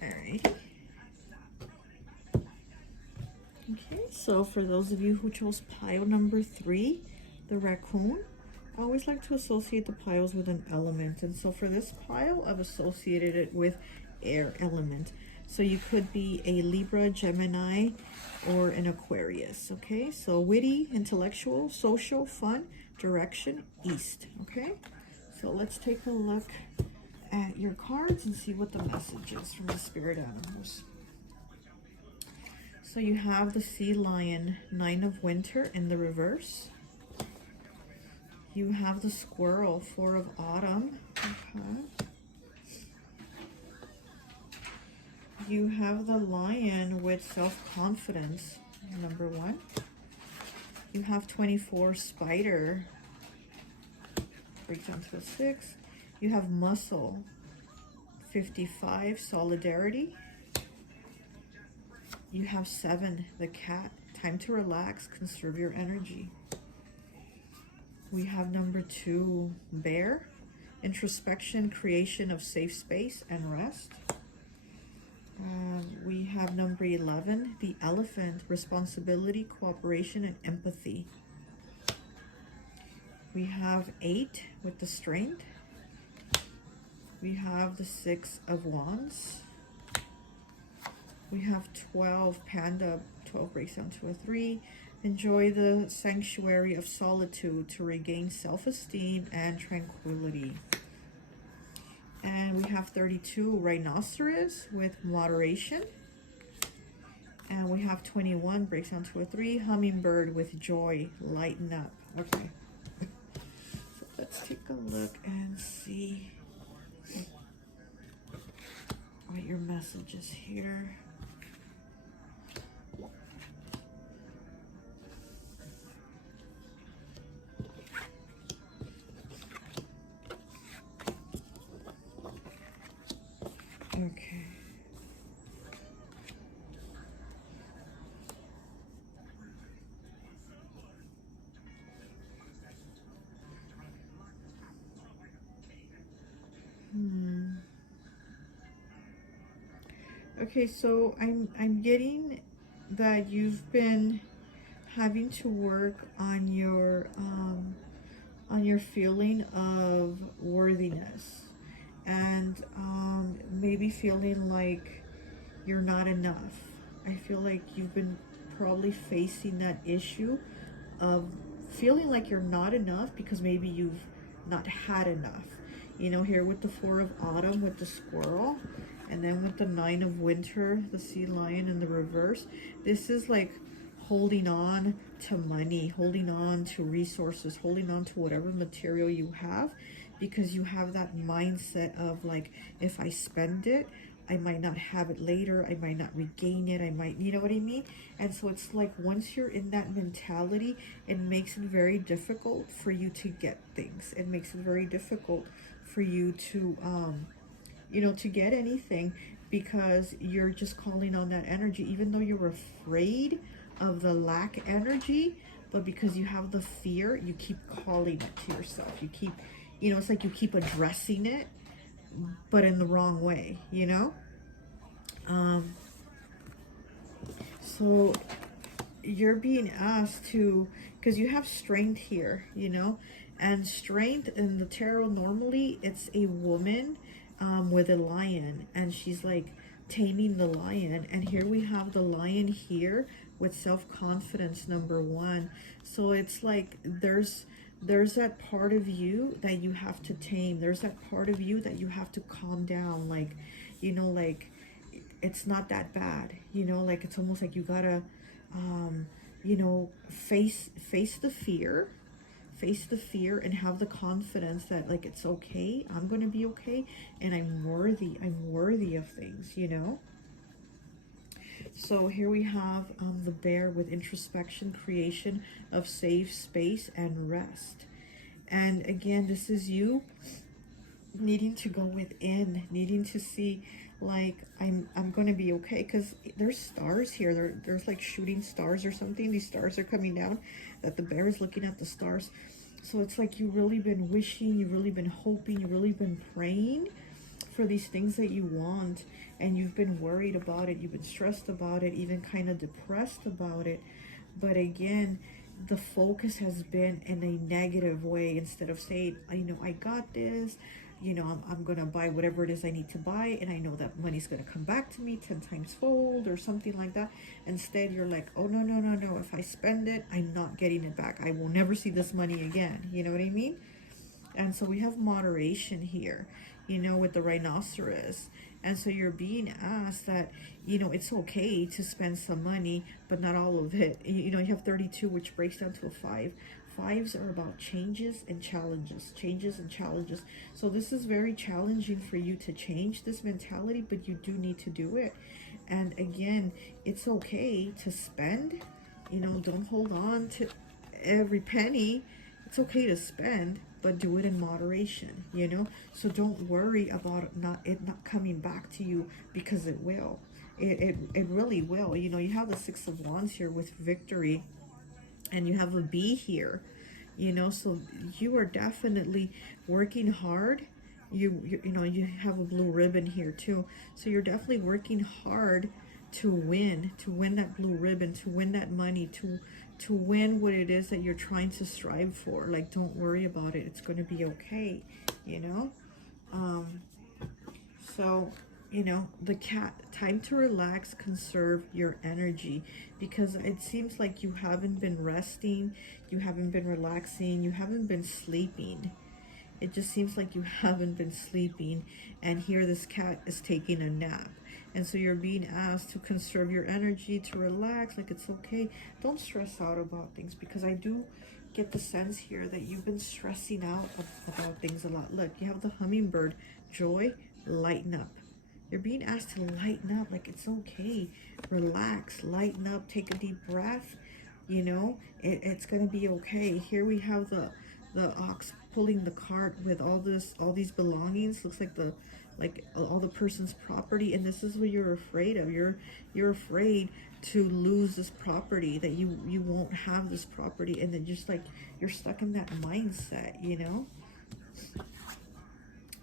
Okay. Okay, so for those of you who chose pile number 3, the raccoon, I always like to associate the piles with an element. And so for this pile, I've associated it with air element. So you could be a Libra, Gemini, or an Aquarius, okay? So witty, intellectual, social, fun, direction, east, okay? So let's take a look at your cards and see what the message is from the spirit animals. So you have the sea lion, 9 of winter in the reverse. You have the squirrel, 4 of autumn. Okay. You have the lion with self-confidence, number 1. You have 24, spider. Breaks down to a 6. You have muscle, 55, solidarity. You have 7, the cat, time to relax, conserve your energy. We have number 2, bear, introspection, creation of safe space and rest. We have number 11, the elephant, responsibility, cooperation, and empathy. We have 8 with the strength. We have the 6 of wands. We have 12, panda, 12 breaks down to a 3. Enjoy the sanctuary of solitude to regain self-esteem and tranquility. And we have 32, rhinoceros with moderation. And we have 21, breaks down to a 3. Hummingbird with joy, lighten up. Okay. So let's take a look and see what your message is here. Okay. Okay, so I'm getting that you've been having to work on your feeling of worthiness, and maybe feeling like you're not enough. I feel like you've been probably facing that issue of feeling like you're not enough because maybe you've not had enough. You know, here with the 4 of autumn with the squirrel, and then with the 9 of winter, the sea lion in the reverse, this is like holding on to money, holding on to resources, holding on to whatever material you have, because you have that mindset of like, if I spend it, I might not have it later, I might not regain it, I might, you know what I mean? And so it's like, once you're in that mentality, it makes it very difficult for you to get things. It makes it very difficult for you to, you know, to get anything, because you're just calling on that energy, even though you're afraid of the lack energy, but because you have the fear, you keep calling it to yourself. You keep, you know, it's like you keep addressing it, but in the wrong way, you know? So you're being asked to, because you have strength here, you know, and strength in the tarot, normally it's a woman with a lion, and she's like taming the lion, and here we have the lion here with self-confidence, number 1. So it's like there's that part of you that you have to tame. There's that part of you that you have to calm down, like, you know, like it's not that bad, you know, like it's almost like you gotta you know, face the fear, and have the confidence that like, it's okay, I'm gonna be okay, and I'm worthy of things, you know. So here we have the bear with introspection, creation of safe space and rest. And again, this is you needing to go within, needing to see like, I'm going to be okay, because there's stars here. There's like shooting stars or something. These stars are coming down, that the bear is looking at the stars. So it's like you've really been wishing, you've really been hoping, you've really been praying for these things that you want, and you've been worried about it, you've been stressed about it, even kind of depressed about it. But again, the focus has been in a negative way, instead of saying, you know, I got this, you know, I'm gonna buy whatever it is I need to buy, and I know that money's gonna come back to me 10 times fold or something like that. Instead, you're like, oh no, no, no, no, if I spend it, I'm not getting it back, I will never see this money again, you know what I mean? And so we have moderation here, you know, with the rhinoceros. And so you're being asked that, you know, it's okay to spend some money, but not all of it. You know, you have 32, which breaks down to a 5. 5s are about changes and challenges, changes and challenges. So this is very challenging for you to change this mentality, but you do need to do it. And again, it's okay to spend, you know, don't hold on to every penny. It's okay to spend, but do it in moderation, you know? So don't worry about it not coming back to you, because it will. It really will. You know, you have the 6 of Wands here with victory, and you have a bee here, you know, so you are definitely working hard. You know, you have a blue ribbon here too, so you're definitely working hard to win that blue ribbon, to win that money, to win what it is that you're trying to strive for. Like, don't worry about it, it's going to be okay, you know. So, you know, the cat, time to relax, conserve your energy, because it seems like you haven't been resting, you haven't been relaxing, you haven't been sleeping. It just seems like you haven't been sleeping, and here this cat is taking a nap. And so you're being asked to conserve your energy, to relax, like it's okay. Don't stress out about things, because I do get the sense here that you've been stressing out about things a lot. Look, you have the hummingbird, joy, lighten up. You're being asked to lighten up, like it's okay. Relax, lighten up, take a deep breath. You know, it's gonna be okay. Here we have the ox pulling the cart with all these belongings. Looks like all the person's property, and this is what you're afraid of. You're afraid to lose this property, that you won't have this property, and then just like you're stuck in that mindset, you know.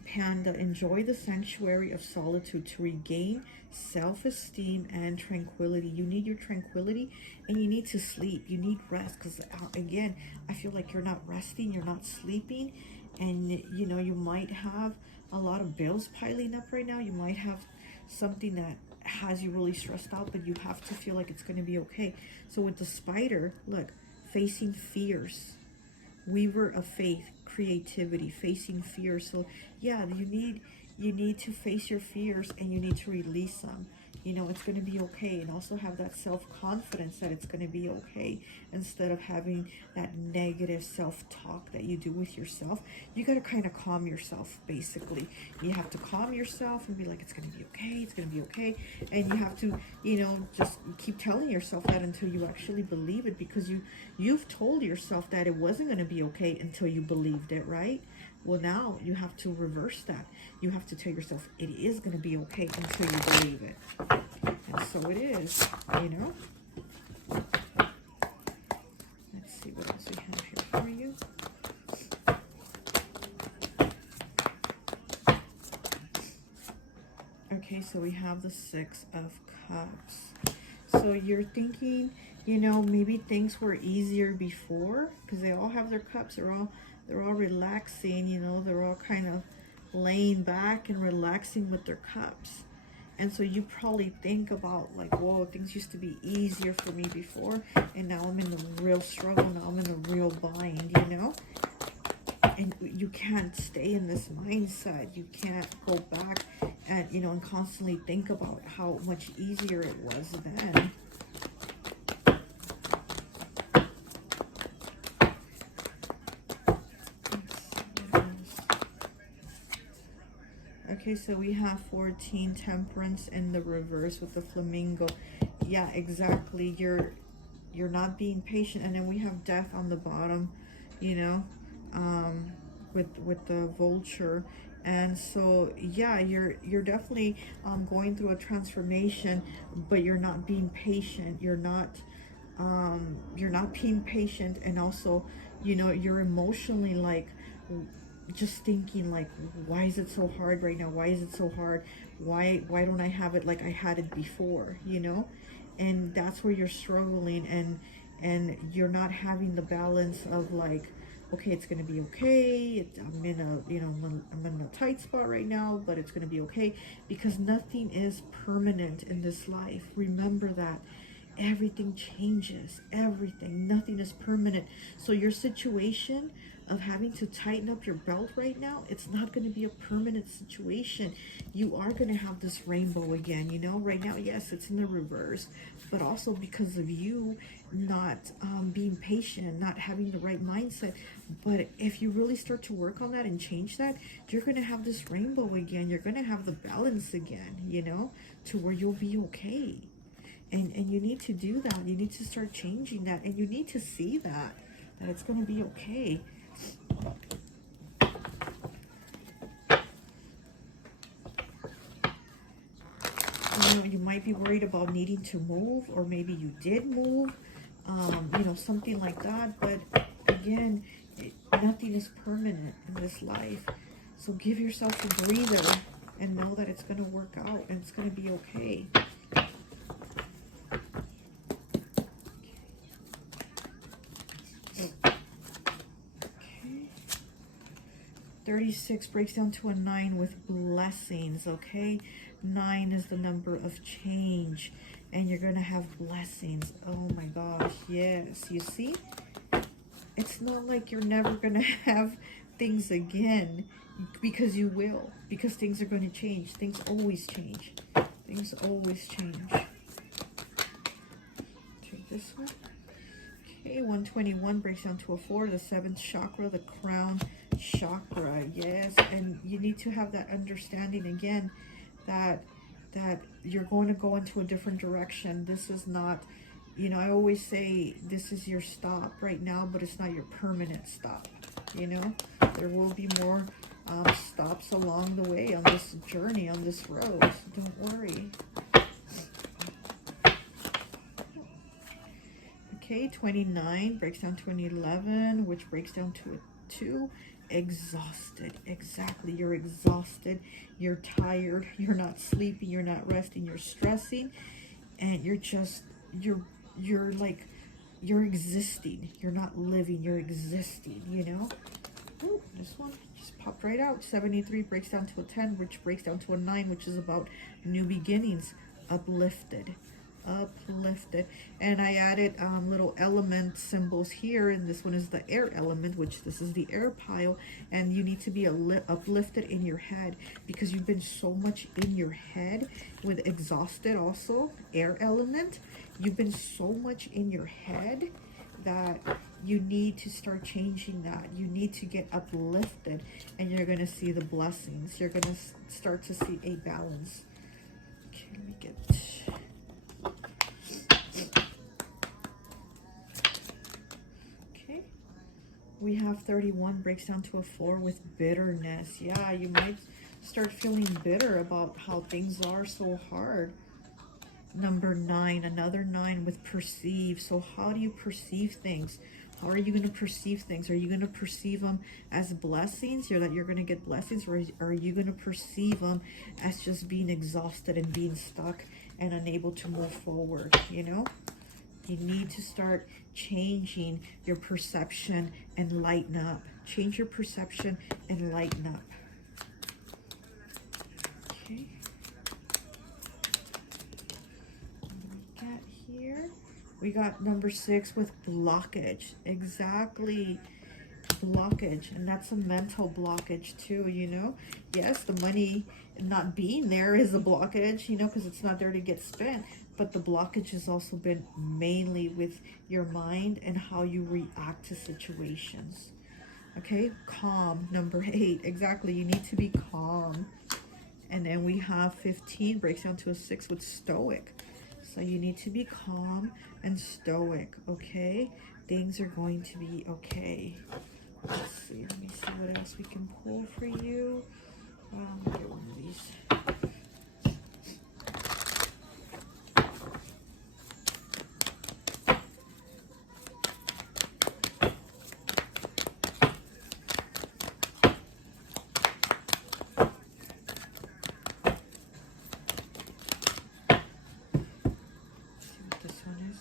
Panda, enjoy the sanctuary of solitude to regain self-esteem and tranquility. You need your tranquility, and you need to sleep. You need rest, because again, I feel like you're not resting, you're not sleeping, and you know, you might have a lot of bills piling up right now. You might have something that has you really stressed out, but you have to feel like it's going to be okay. So with the spider, look, facing fears, weaver of faith, creativity, facing fear. So yeah, you need to face your fears, and you need to release them. You know, it's going to be okay. And also have that self-confidence that it's going to be okay, instead of having that negative self-talk that you do with yourself. You got to kind of calm yourself, basically. You have to calm yourself and be like, it's going to be okay, it's going to be okay. And you have to, you know, just keep telling yourself that until you actually believe it, because you've told yourself that it wasn't going to be okay until you believed it, right? Well, now you have to reverse that. You have to tell yourself it is going to be okay until you believe it. And so it is, you know. Let's see what else we have here for you. Okay, so we have the Six of Cups. So you're thinking, you know, maybe things were easier before, because they all have their cups. They're all relaxing, you know. They're all kind of laying back and relaxing with their cups. And so you probably think about like, whoa, things used to be easier for me before, and now I'm in a real struggle. Now I'm in a real bind, you know. And you can't stay in this mindset. You can't go back and, you know, and constantly think about how much easier it was then. Okay, so we have 14, Temperance in the reverse with the flamingo. Yeah, exactly. You're not being patient. And then we have Death on the bottom, you know, with the vulture. And so yeah, you're definitely going through a transformation, but you're not being patient. You're not being patient, and also, you know, you're emotionally like just thinking like, why is it so hard right now? Why is it so hard? Why don't I have it like I had it before, you know? And that's where you're struggling, and you're not having the balance of like, okay, it's gonna be okay. I'm in a, you know, I'm in a tight spot right now, but it's gonna be okay, because nothing is permanent in this life. Remember that. Everything changes, everything, nothing is permanent. So your situation of having to tighten up your belt right now, it's not going to be a permanent situation. You are going to have this rainbow again, you know. Right now, yes, it's in the reverse, but also because of you not being patient, not having the right mindset. But if you really start to work on that and change that, you're going to have this rainbow again. You're going to have the balance again, you know, to where you'll be okay. And you need to do that. You need to start changing that. And you need to see that it's going to be okay. You know, you might be worried about needing to move, or maybe you did move, you know, something like that. But again, nothing is permanent in this life. So give yourself a breather and know that it's going to work out, and it's going to be okay. 36 breaks down to a 9 with blessings, okay? 9 is the number of change, and you're going to have blessings. Oh my gosh, yes. You see? It's not like you're never going to have things again, because you will. Because things are going to change. Things always change. Things always change. Take this one. Okay, 121 breaks down to a 4. The 7th chakra, the crown chakra. Yes, and you need to have that understanding again that you're going to go into a different direction. This is not, you know, I always say this is your stop right now, but it's not your permanent stop. You know, there will be more stops along the way on this journey, on this road. So don't worry. Okay, 29 breaks down to an 11, which breaks down to a 2. Exhausted. Exactly. You're exhausted. You're tired. You're not sleeping. You're not resting. You're stressing. And you're just, you're like, you're existing. You're not living. You're existing, you know? Ooh, this one just popped right out. 73 breaks down to a 10, which breaks down to a 9, which is about new beginnings. Uplifted. Uplifted. And I added little element symbols here, and this one is the air element, which this is the air pile, and you need to be uplifted in your head because you've been so much in your head with exhausted. Also air element, you've been so much in your head that you need to start changing that. You need to get uplifted, and you're going to see the blessings. You're going to start to see a balance. Okay, let me get... Okay, we have 31 breaks down to a 4 with bitterness. Yeah, you might start feeling bitter about how things are so hard. Number 9, another 9 with perceive. So how do you perceive things? How are you going to perceive things? Are you going to perceive them as blessings, or that you're going to get blessings, or are you going to perceive them as just being exhausted and being stuck and unable to move forward? You know, you need to start changing your perception and lighten up. Change your perception and lighten up. Okay. Here we got number 6 with blockage. Exactly, blockage, and that's a mental blockage too, you know. Yes, the money not being there is a blockage, you know, because it's not there to get spent, but the blockage has also been mainly with your mind and how you react to situations. Okay, calm, number 8. Exactly, you need to be calm. And then we have 15 breaks down to a 6 with stoic. So you need to be calm and stoic, okay? Things are going to be okay. Let's see. Let me see what else we can pull for you. I'll get one of these. Let's see what this one is.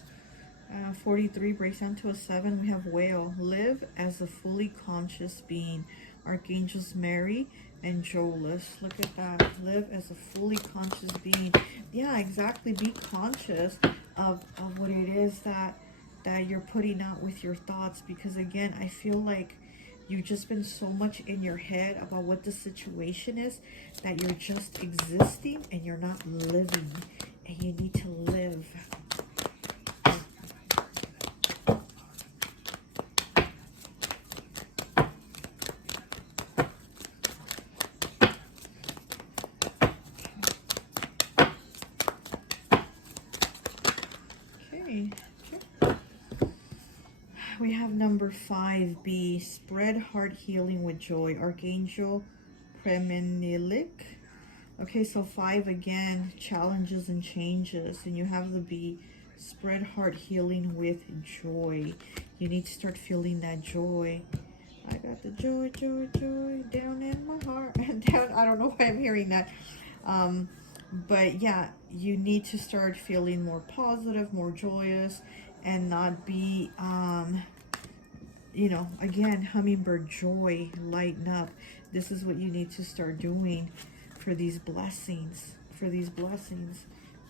43 breaks down to a 7. We have whale. Live as a fully conscious being. Archangels Mary and Jolas. Look at that. Live as a fully conscious being. Yeah, exactly. Be conscious of what it is that you're putting out with your thoughts, because again, I feel like you've just been so much in your head about what the situation is that you're just existing and you're not living, and you need to live. We have number 5B, spread heart healing with joy. Archangel Preminilik. Okay, so 5 again, challenges and changes. And you have the B, spread heart healing with joy. You need to start feeling that joy. I got the joy, joy, joy down in my heart. Down, I don't know why I'm hearing that. But yeah, you need to start feeling more positive, more joyous, and not be, you know, again, hummingbird joy, lighten up. This is what you need to start doing for these blessings,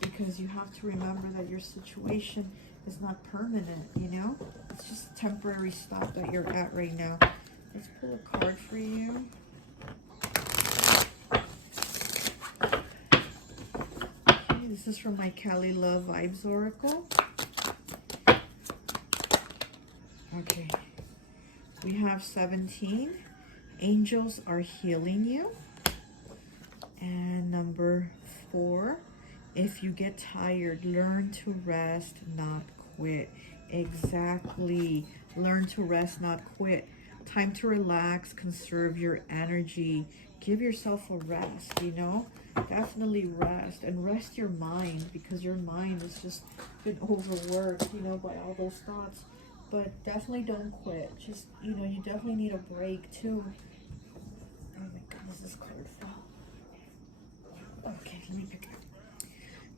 because you have to remember that your situation is not permanent, you know? It's just a temporary stop that you're at right now. Let's pull a card for you. Okay. This is from my Cali Love Vibes Oracle. Okay. We have 17. Angels are healing you. And number 4. If you get tired, learn to rest, not quit. Exactly. Learn to rest, not quit. Time to relax, conserve your energy. Give yourself a rest, you know? Definitely rest. And rest your mind, because your mind has just been overworked, you know, by all those thoughts. But definitely don't quit. Just, you know, you definitely need a break too. Oh my goodness, this card fell. Okay, let me pick it up.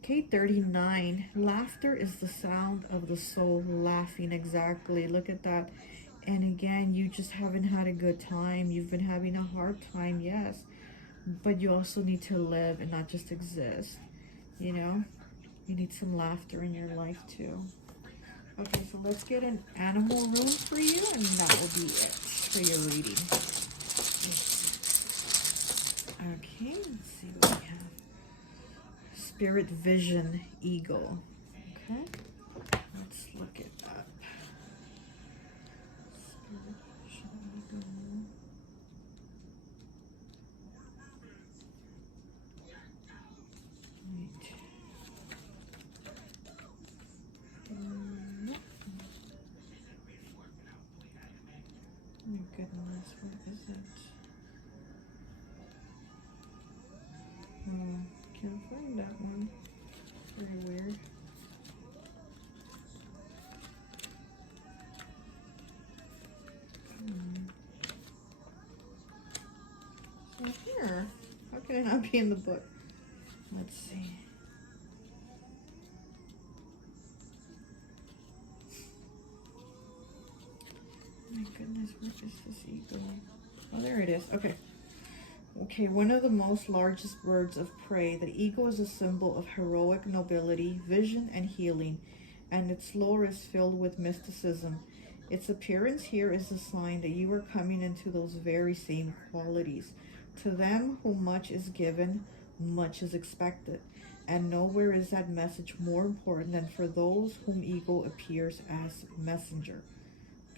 Okay, 39. Laughter is the sound of the soul laughing. Exactly. Look at that. And again, you just haven't had a good time. You've been having a hard time, yes. But you also need to live and not just exist. You know? You need some laughter in your life too. Okay, so let's get an animal rune for you, and that will be it for your reading. Okay, let's see what we have. Spirit Vision Eagle. Okay, let's look at that. Spirit Vision Eagle. Oh my goodness, what is it? Can't find that one. Very weird. It's not here. How can it not be in the book? Let's see. Oh my goodness, where is this eagle? Oh, there it is. Okay. Okay, one of the most largest birds of prey. The eagle is a symbol of heroic nobility, vision, and healing, and its lore is filled with mysticism. Its appearance here is a sign that you are coming into those very same qualities. To them whom much is given, much is expected, and nowhere is that message more important than for those whom eagle appears as messenger.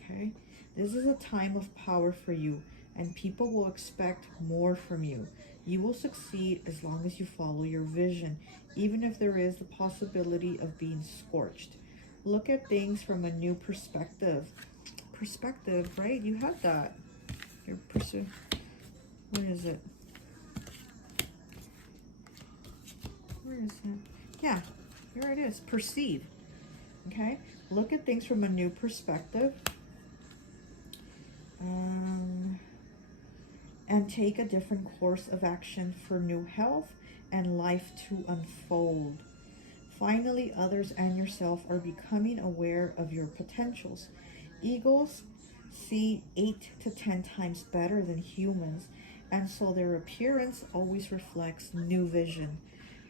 Okay, this is a time of power for you, and people will expect more from you. You will succeed as long as you follow your vision, even if there is the possibility of being scorched. Look at things from a new perspective. Perspective, right? You have that. What is it? Where is it? Yeah, here it is. Perceive. Okay? Look at things from a new perspective. And take a different course of action for new health and life to unfold. Finally, others and yourself are becoming aware of your potentials. Eagles see 8 to 10 times better than humans, and so their appearance always reflects new vision.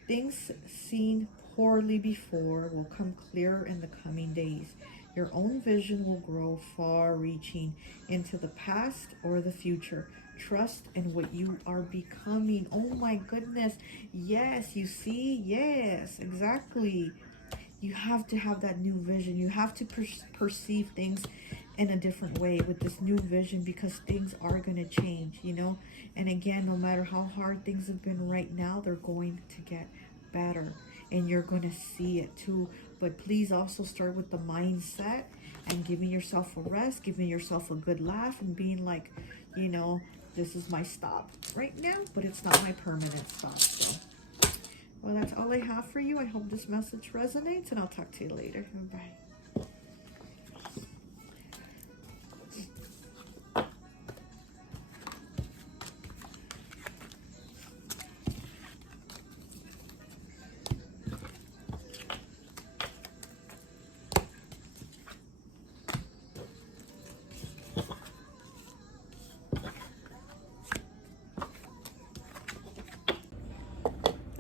Things seen poorly before will come clearer in the coming days. Your own vision will grow far-reaching into the past or the future. Trust in what you are becoming. Oh my goodness. Yes, you see? Yes, exactly. You have to have that new vision. You have to perceive things in a different way with this new vision, because things are going to change, you know? And again, no matter how hard things have been right now, they're going to get better. And you're going to see it too. But please also start with the mindset and giving yourself a rest, giving yourself a good laugh, and being like, you know, this is my stop right now, but it's not my permanent stop. So, well, that's all I have for you. I hope this message resonates, and I'll talk to you later. Bye.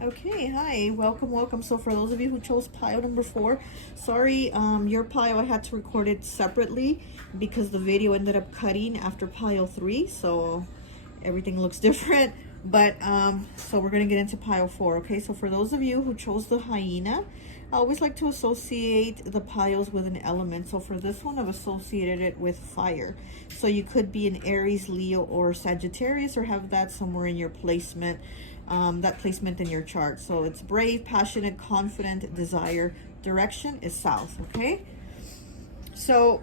Okay, hi, welcome. So for those of you who chose pile number 4, sorry, your pile I had to record it separately because the video ended up cutting after pile 3, so everything looks different. But so we're going to get into pile 4. Okay, so for those of you who chose the hyena, I always like to associate the piles with an element. So for this one, I've associated it with fire. So you could be an Aries, Leo, or Sagittarius, or have that somewhere in your placement, that placement in your chart. So it's brave, passionate, confident, desire. Direction is south. Okay, so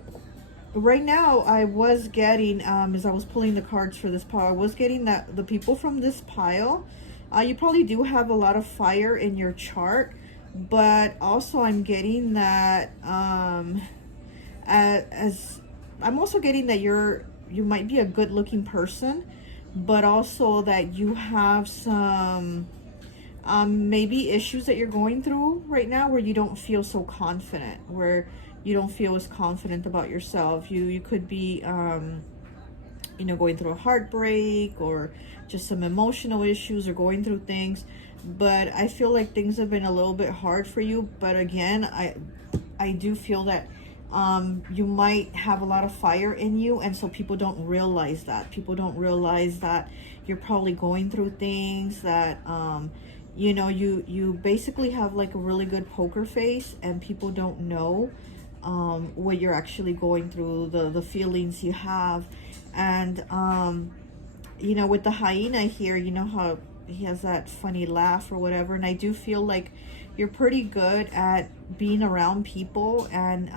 right now I was getting, as I was pulling the cards for this pile, I was getting that the people from this pile, you probably do have a lot of fire in your chart, but also I'm getting that as I'm also getting that you might be a good looking person, but also that you have some maybe issues that you're going through right now where you don't feel so confident, where you don't feel as confident about yourself. You could be you know, going through a heartbreak or just some emotional issues or going through things. But I feel like things have been a little bit hard for you. But again, I do feel that you might have a lot of fire in you, and so people don't realize that. People don't realize that you're probably going through things that you know, you basically have like a really good poker face, and people don't know what you're actually going through, the feelings you have. And you know, with the hyena here, you know how he has that funny laugh or whatever, and I do feel like you're pretty good at being around people and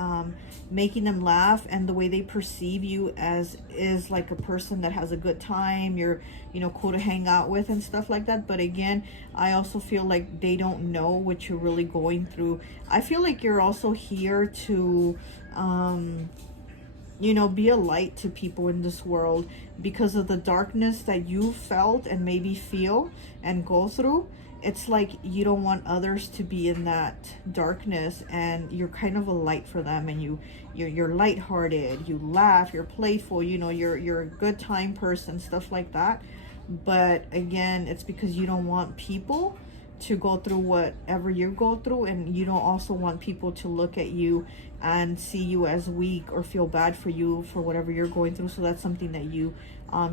making them laugh, and the way they perceive you as is like a person that has a good time, you're, you know, cool to hang out with and stuff like that. But again, I also feel like they don't know what you're really going through. I feel like you're also here to you know, be a light to people in this world because of the darkness that you felt and maybe feel and go through. It's like you don't want others to be in that darkness, and you're kind of a light for them, and you're lighthearted, you laugh, you're playful, you know, you're a good time person, stuff like that. But again, it's because you don't want people to go through whatever you go through, and you don't also want people to look at you and see you as weak or feel bad for you for whatever you're going through. So that's something that you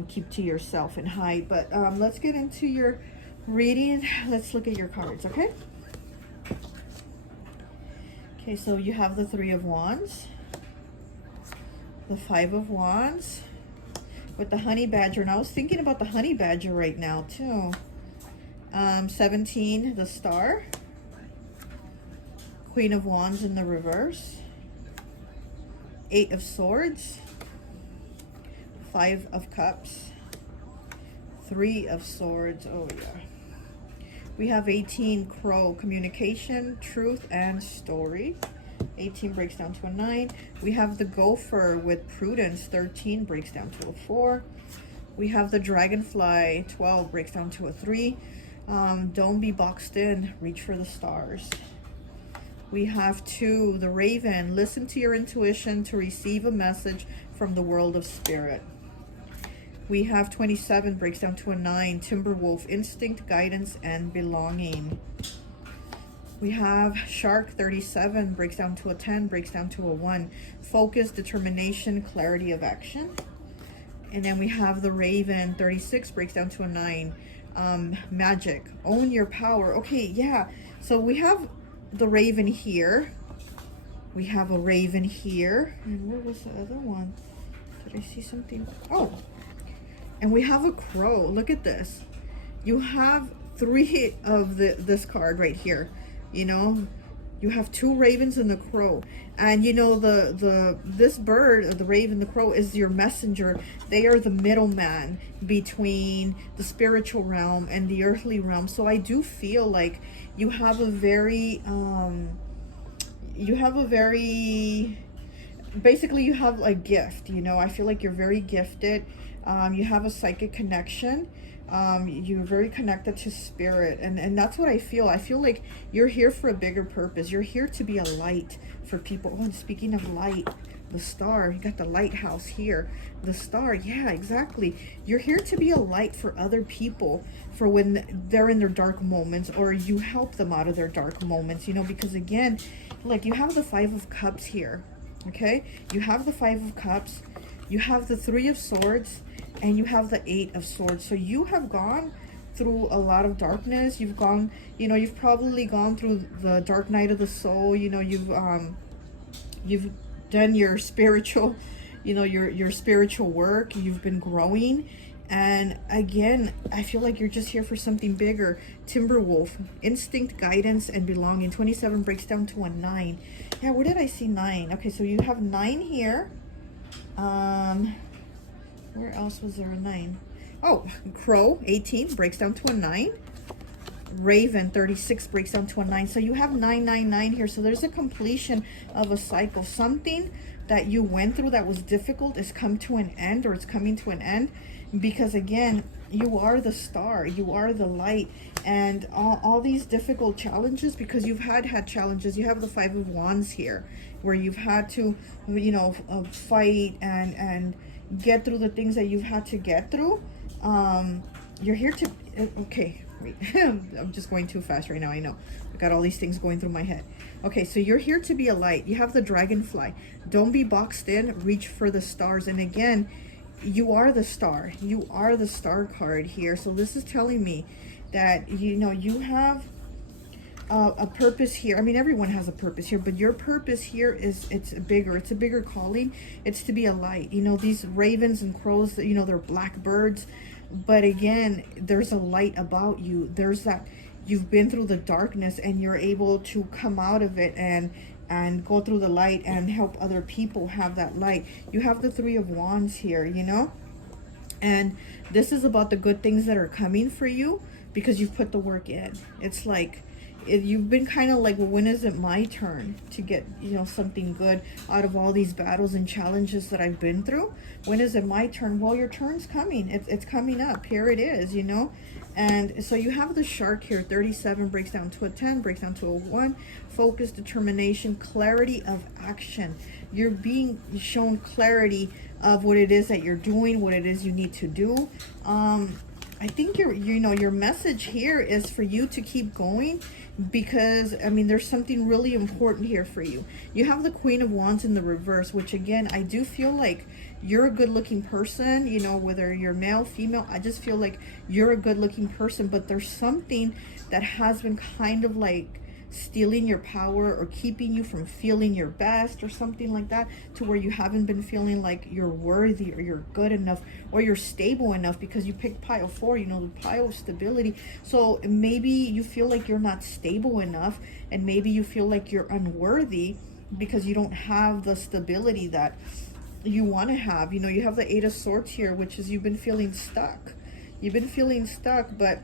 keep to yourself and hide. But let's get into your reading. Let's look at your cards. Okay, so you have the 3 of Wands, the 5 of Wands with the honey badger, and I was thinking about the honey badger right now too. 17, the star, Queen of Wands in the reverse, 8 of Swords, 5 of Cups, 3 of Swords. Oh yeah. We have 18, Crow, communication, truth, and story. 18 breaks down to a 9. We have the Gopher with prudence. 13 breaks down to a 4. We have the Dragonfly. 12 breaks down to a 3. Don't be boxed in, reach for the stars. We have 2, the Raven, listen to your intuition to receive a message from the world of spirit. We have 27, breaks down to a 9, Timberwolf, instinct, guidance, and belonging. We have Shark, 37, breaks down to a 10, breaks down to a 1, focus, determination, clarity of action. And then we have the Raven, 36, breaks down to a 9, magic, own your power. Okay, yeah, so we have the Raven here, we have a Raven here, and where was the other one? Did I see something? Oh, and we have a Crow. Look at this. You have 3 of this card right here. You know, you have 2 ravens and the crow, and you know this bird, the raven, the crow, is your messenger. They are the middleman between the spiritual realm and the earthly realm. So I do feel like you have a very basically you have a gift. You know, I feel like you're very gifted. You have a psychic connection. You're very connected to spirit, and that's what I feel. I feel like you're here for a bigger purpose. You're here to be a light for people. Oh, and speaking of light, the star, you got the lighthouse here, the star. Yeah, exactly. You're here to be a light for other people, for when they're in their dark moments, or you help them out of their dark moments, you know, because again, like, you have the 5 of Cups here. Okay, you have the 5 of Cups, you have the 3 of Swords, and you have the 8 of Swords. So you have gone through a lot of darkness. You've gone, you know, you've probably gone through the dark night of the soul. You know, you've done your spiritual, you know, your spiritual work. You've been growing. And again, I feel like you're just here for something bigger. Timberwolf, instinct, guidance, and belonging. 27 breaks down to a 9. Yeah, where did I see 9? Okay, so you have 9 here. Where else was there a 9? Oh, Crow, 18, breaks down to a 9. Raven, 36, breaks down to a 9. So you have 999 here. So there's a completion of a cycle. Something that you went through that was difficult is come to an end, or it's coming to an end. Because again, you are the star, you are the light, and all these difficult challenges, because you've had challenges. You have the 5 of Wands here, where you've had to, you know, fight and get through the things that you've had to get through. You're here to, okay, wait, I'm just going too fast right now. I know, I got all these things going through my head. Okay, so you're here to be a light. You have the dragonfly. Don't be boxed in, reach for the stars. And again, you are the star. You are the star card here. So this is telling me that, you know, you have a purpose here. I mean, everyone has a purpose here, but your purpose here is, it's a bigger calling. It's to be a light. You know, these ravens and crows, you know, they're black birds, but again, there's a light about you. There's that, you've been through the darkness and you're able to come out of it and go through the light and help other people have that light. You have the 3 of Wands here, you know, and this is about the good things that are coming for you because you've put the work in. It's like, you've been kind of like, well, when is it my turn to get, you know, something good out of all these battles and challenges that I've been through? When is it my turn? Well, your turn's coming. It's coming up. Here it is, you know. And so you have the shark here. 37 breaks down to a 10, breaks down to a 1. Focus, determination, clarity of action. You're being shown clarity of what it is that you're doing, what it is you need to do. I think your message here is for you to keep going, because I mean, there's something really important here for you. You have the Queen of Wands in the reverse, which again, I do feel like you're a good looking person, you know, whether you're male, female, I just feel like you're a good looking person, but there's something that has been kind of like stealing your power or keeping you from feeling your best or something like that, to where you haven't been feeling like you're worthy or you're good enough or you're stable enough, because you picked pile 4, you know, the pile of stability. So maybe you feel like you're not stable enough, and maybe you feel like you're unworthy because you don't have the stability that you want to have. You know, you have the 8 of Swords here, which is you've been feeling stuck. You've been feeling stuck, but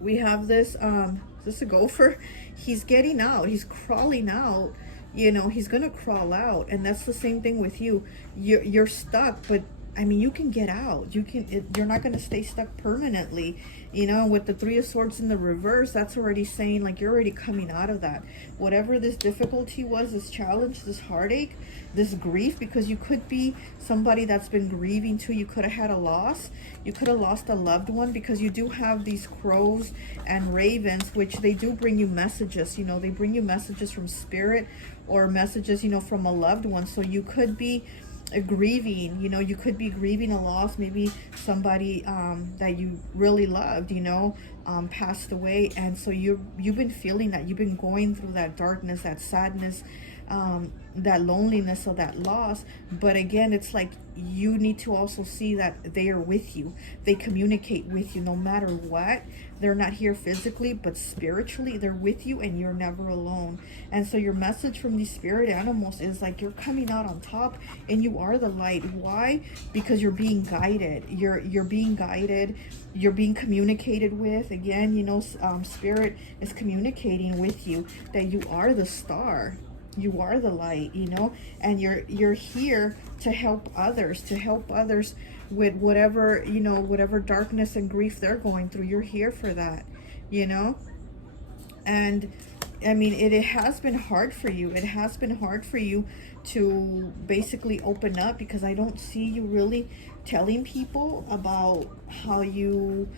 we have this, is this a gopher? He's getting out. He's crawling out. You know, he's going to crawl out. And that's the same thing with you. You're stuck, but I mean, you can get out. You're not going to stay stuck permanently. You know, with the 3 of Swords in the reverse, that's already saying like you're already coming out of that. Whatever this difficulty was, this challenge, this heartache, this grief, because you could be somebody that's been grieving too. You could have had a loss. You could have lost a loved one, because you do have these crows and ravens, which they do bring you messages. You know, they bring you messages from spirit or messages, you know, from a loved one. So you could be grieving, you know, you could be grieving a loss. Maybe somebody that you really loved, you know, passed away, and so you've been feeling that. You've been going through that darkness, that sadness, that loneliness of that loss. But again, it's like you need to also see that they are with you. They communicate with you no matter what. They're not here physically, but spiritually they're with you, and you're never alone. And so your message from these spirit animals is like you're coming out on top, and you are the light. Why? Because you're being guided. You're being guided. You're being communicated with. Again, you know, spirit is communicating with you that you are the star. You are the light, you know, and you're here to help others, with whatever, you know, whatever darkness and grief they're going through. You're here for that, you know. And I mean, it has been hard for you. It has been hard for you to basically open up, because I don't see you really telling people about how you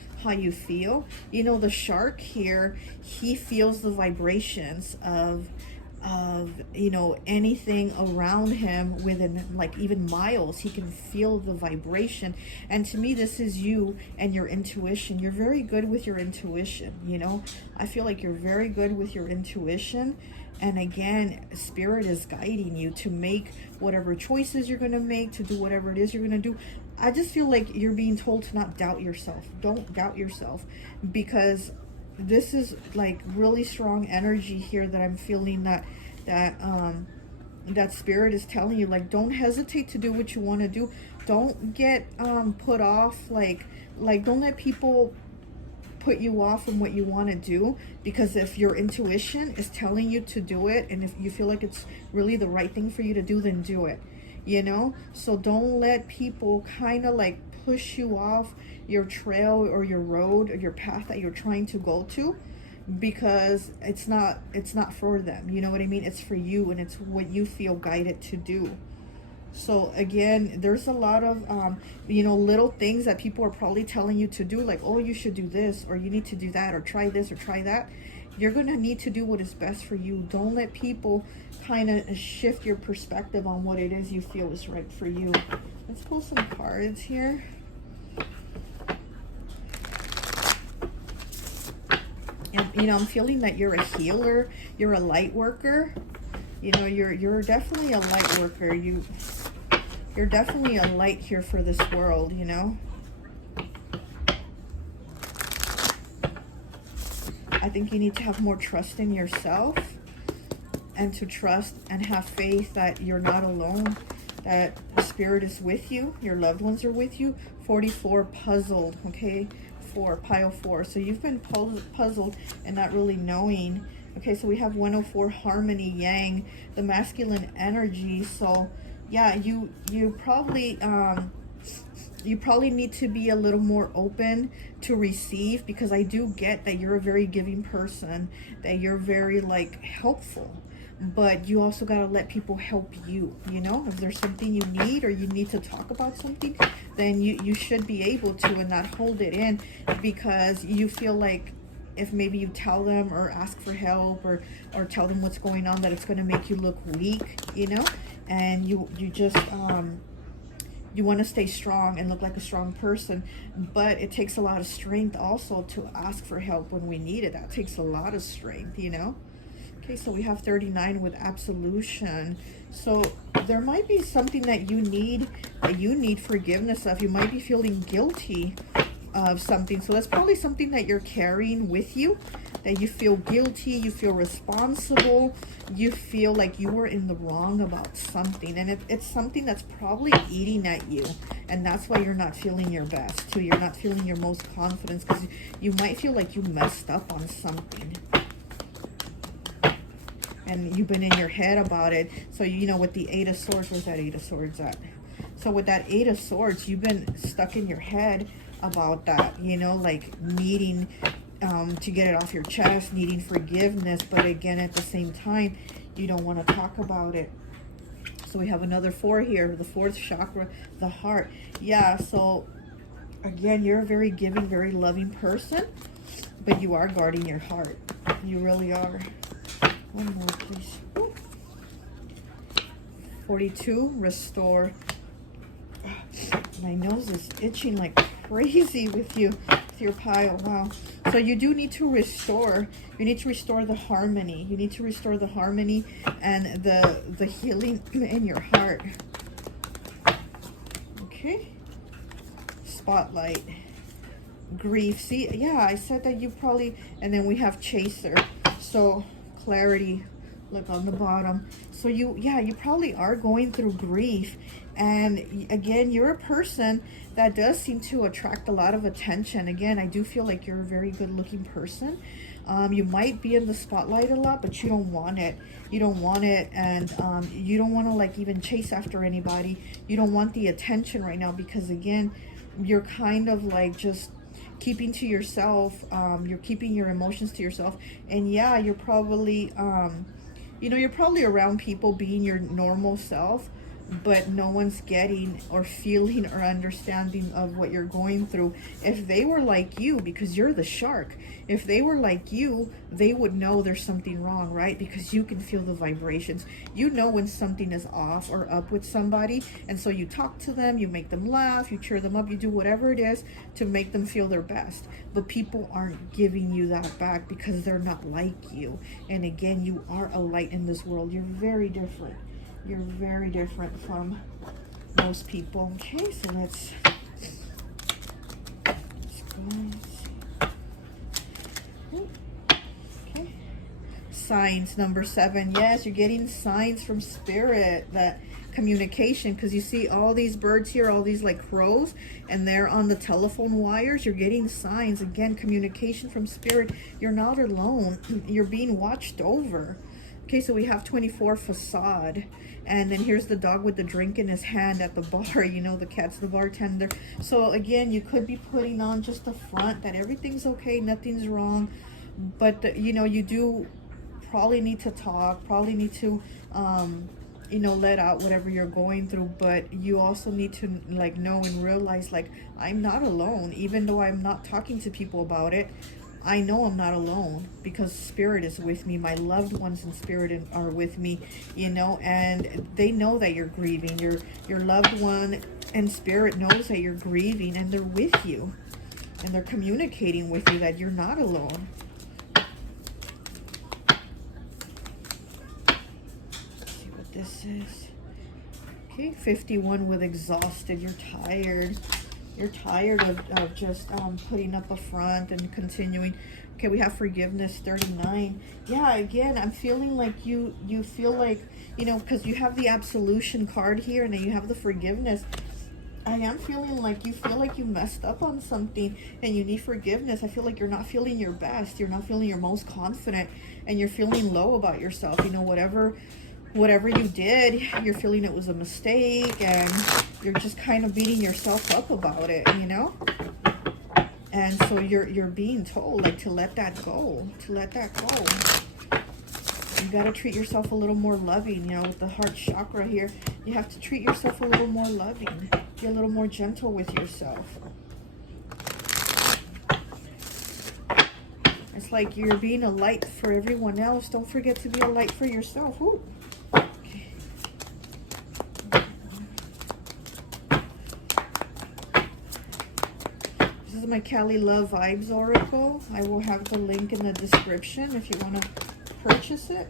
feel. You know, the shark here, he feels the vibrations of you know, anything around him within like even miles. He can feel the vibration. And to me, this is you and your intuition. You're very good with your intuition, you know. I feel like you're very good with your intuition. And again, spirit is guiding you to make whatever choices you're going to make, to do whatever it is you're going to do. I just feel like you're being told to not doubt yourself. Don't doubt yourself, because this is like really strong energy here that I'm feeling, that spirit is telling you, like, don't hesitate to do what you want to do. Don't get put off, like don't let people put you off from what you want to do, because if your intuition is telling you to do it, and if you feel like it's really the right thing for you to do, then do it, you know. So don't let people kind of like push you off your trail or your road or your path that you're trying to go to, because it's not for them, you know what I mean? It's for you, and it's what you feel guided to do. So again, there's a lot of you know, little things that people are probably telling you to do, like, oh, you should do this, or you need to do that, or try this or try that. You're gonna need to do what is best for you. Don't let people kind of shift your perspective on what it is you feel is right for you. Let's pull some cards here. And you know, I'm feeling that you're a healer, you're a light worker. You know, you're definitely a light worker. You're definitely a light here for this world, you know. I think you need to have more trust in yourself, and to trust and have faith that you're not alone, that spirit is with you, your loved ones are with you. 44, puzzled, okay? 4, pile 4. So you've been puzzled and not really knowing. Okay, so we have 104, harmony, yang, the masculine energy. So yeah, you probably need to be a little more open to receive, because I do get that you're a very giving person, that you're very like helpful, but you also got to let people help you, you know. If there's something you need, or you need to talk about something, then you should be able to, and not hold it in, because you feel like if maybe you tell them or ask for help, or tell them what's going on, that it's going to make you look weak, you know. And you just you want to stay strong and look like a strong person, but it takes a lot of strength also to ask for help when we need it. That takes a lot of strength, you know. Okay, so we have 39 with absolution. So there might be something that you need forgiveness of. You might be feeling guilty of something. So that's probably something that you're carrying with you, that you feel guilty, you feel responsible, you feel like you were in the wrong about something, and it's something that's probably eating at you, and that's why you're not feeling your best too. You're not feeling your most confidence, because you might feel like you messed up on something, and you've been in your head about it. So you know, with the 8 of Swords, where's that 8 of Swords at? So with that 8 of Swords, you've been stuck in your head about that, you know, like needing to get it off your chest, needing forgiveness, but again, at the same time, you don't want to talk about it. So we have another 4 here, the 4th chakra, the heart. Yeah, so again, you're a very giving, very loving person, but you are guarding your heart. You really are. One more, please. 42, restore. My nose is itching like crazy with your pile. Wow. So you do need to restore. You need to restore the harmony. You need to restore the harmony and the healing in your heart. Okay. Spotlight. Grief. See, yeah, I said that you probably, and then we have chaser. So clarity, look on the bottom. So you probably are going through grief. And again, you're a person that does seem to attract a lot of attention. Again, I do feel like you're a very good looking person. You might be in the spotlight a lot, but you don't want it. You don't want it, and you don't want to like even chase after anybody. You don't want the attention right now, because again, you're kind of like just keeping to yourself. You're keeping your emotions to yourself. And yeah, you're probably you know, you're probably around people being your normal self, but no one's getting or feeling or understanding of what you're going through. If they were like you, because you're the shark, if they were like you, they would know there's something wrong, right? Because you can feel the vibrations. You know when something is off or up with somebody, and so you talk to them, you make them laugh, you cheer them up, you do whatever it is to make them feel their best. But people aren't giving you that back because they're not like you. And again, you are a light in this world. You're very different. You're very different from most people. Okay, so let's go. Okay. Signs, number 7. Yes, you're getting signs from spirit, that communication, because you see all these birds here, all these like crows, and they're on the telephone wires. You're getting signs. Again, communication from spirit. You're not alone. You're being watched over. Okay, so we have 24, facade. And then here's the dog with the drink in his hand at the bar. You know, the cat's the bartender. So again, you could be putting on just the front that everything's okay, nothing's wrong. But, you know, you do probably need to talk, probably need to, you know, let out whatever you're going through. But you also need to, like, know and realize, like, I'm not alone. Even though I'm not talking to people about it, I know I'm not alone because spirit is with me. My loved ones in spirit are with me, you know, and they know that you're grieving. Your loved one in spirit knows that you're grieving, and they're with you, and they're communicating with you that you're not alone. Let's see what this is. Okay, 51 with exhausted. You're tired. You're tired of just putting up a front and continuing. Okay, we have forgiveness, 39. Yeah, again, I'm feeling like you feel like, you know, because you have the absolution card here, and then you have the forgiveness. I am feeling like you feel like you messed up on something and you need forgiveness. I feel like you're not feeling your best. You're not feeling your most confident, and you're feeling low about yourself. You know, whatever you did, you're feeling it was a mistake, and you're just kind of beating yourself up about it, you know? And so you're being told, like, to let that go, to let that go. You got to treat yourself a little more loving, you know, with the heart chakra here. You have to treat yourself a little more loving. Be a little more gentle with yourself. It's like you're being a light for everyone else. Don't forget to be a light for yourself. Ooh. This is my Cali Love Vibes Oracle. I will have the link in the description if you want to purchase it.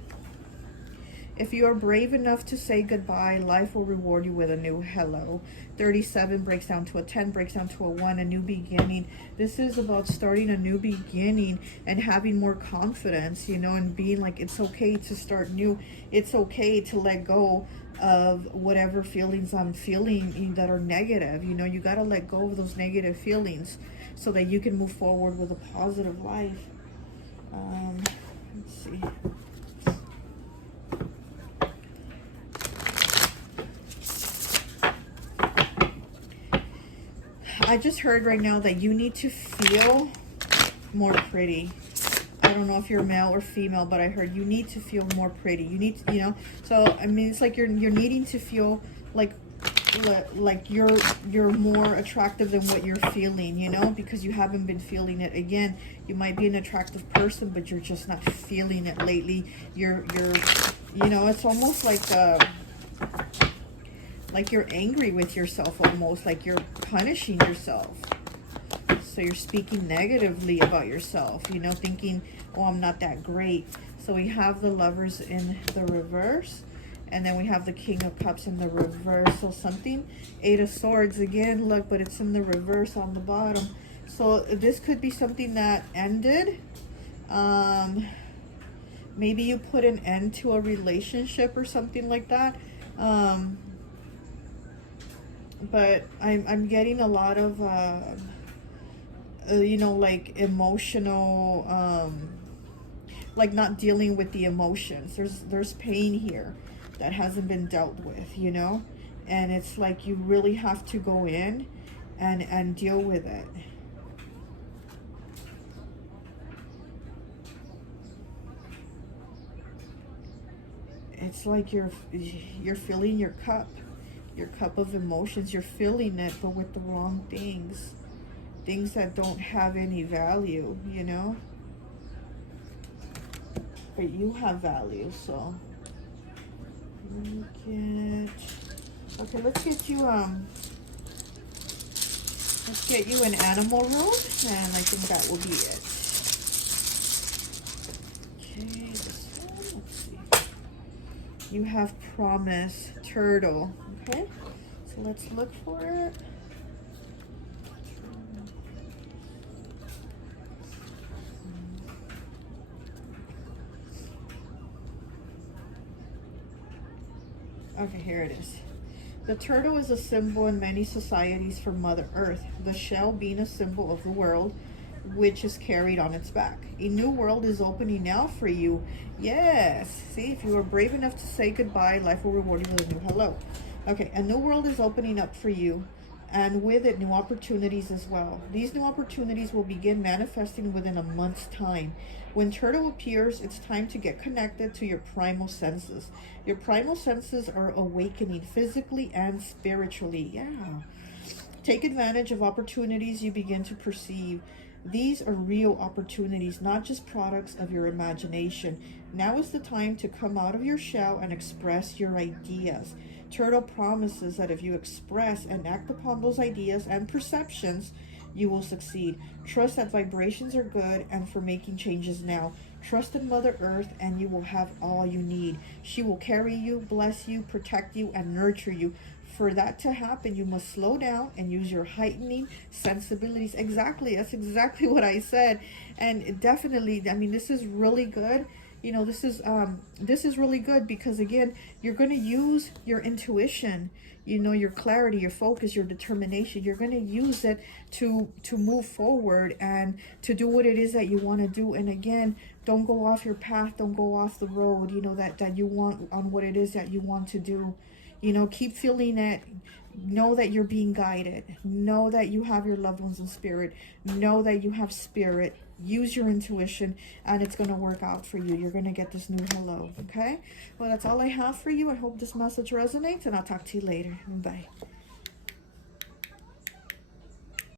If you are brave enough to say goodbye, life will reward you with a new hello. 37 breaks down to a 10, breaks down to a 1, a new beginning. This is about starting a new beginning and having more confidence, you know, and being like, it's okay to start new. It's okay to let go of whatever feelings I'm feeling that are negative. You know, you got to let go of those negative feelings so that you can move forward with a positive life. Let's see. I just heard right now that you need to feel more pretty. I don't know if you're male or female, but I heard you need to feel more pretty. You need to, you know, so I mean, it's like you're needing to feel like you're more attractive than what you're feeling, you know, because you haven't been feeling it. Again, you might be an attractive person, but you're just not feeling it lately. You're you know, it's almost like you're angry with yourself, almost like you're punishing yourself. So you're speaking negatively about yourself, you know, thinking, oh, I'm not that great. So we have the Lovers in the reverse, and then we have the King of Cups in the reverse. So something, 8 of Swords again, look, but it's in the reverse on the bottom. So this could be something that ended. Maybe you put an end to a relationship or something like that. But I'm getting a lot of you know, like emotional, like not dealing with the emotions. There's pain here that hasn't been dealt with, you know, and it's like you really have to go in and deal with it. It's like you're filling your cup. Your cup of emotions, you're feeling it, but with the wrong things. Things that don't have any value, you know? But you have value, so. Okay, let's get you, let's get you an animal road, and I think that will be it. Okay, this one, let's see. You have promise, turtle, okay? So let's look for it. Okay, here it is. The turtle is a symbol in many societies for Mother Earth, the shell being a symbol of the world, which is carried on its back. A new world is opening now for you. Yes. See, if you are brave enough to say goodbye, life will reward you with a new hello. Okay, a new world is opening up for you, and with it, new opportunities as well. These new opportunities will begin manifesting within a month's time. When turtle appears, it's time to get connected to your primal senses. Your primal senses are awakening physically and spiritually. Yeah. Take advantage of opportunities you begin to perceive. These are real opportunities, not just products of your imagination. Now is the time to come out of your shell and express your ideas. Turtle promises that if you express and act upon those ideas and perceptions, you will succeed. Trust that vibrations are good and for making changes now. Trust in Mother Earth and you will have all you need. She will carry you, bless you, protect you, and nurture you. For that to happen, you must slow down and use your heightening sensibilities. Exactly. That's exactly what I said. And definitely, I mean, this is really good. You know, this is really good because, again, you're going to use your intuition, you know, your clarity, your focus, your determination. You're going to use it to move forward and to do what it is that you want to do. And again, don't go off your path. Don't go off the road, you know, that you want, on what it is that you want to do. You know, keep feeling it. Know that you're being guided. Know that you have your loved ones in spirit. Know that you have spirit. Use your intuition and it's going to work out for you. You're going to get this new hello. Okay? Well, that's all I have for you. I hope this message resonates and I'll talk to you later. Bye.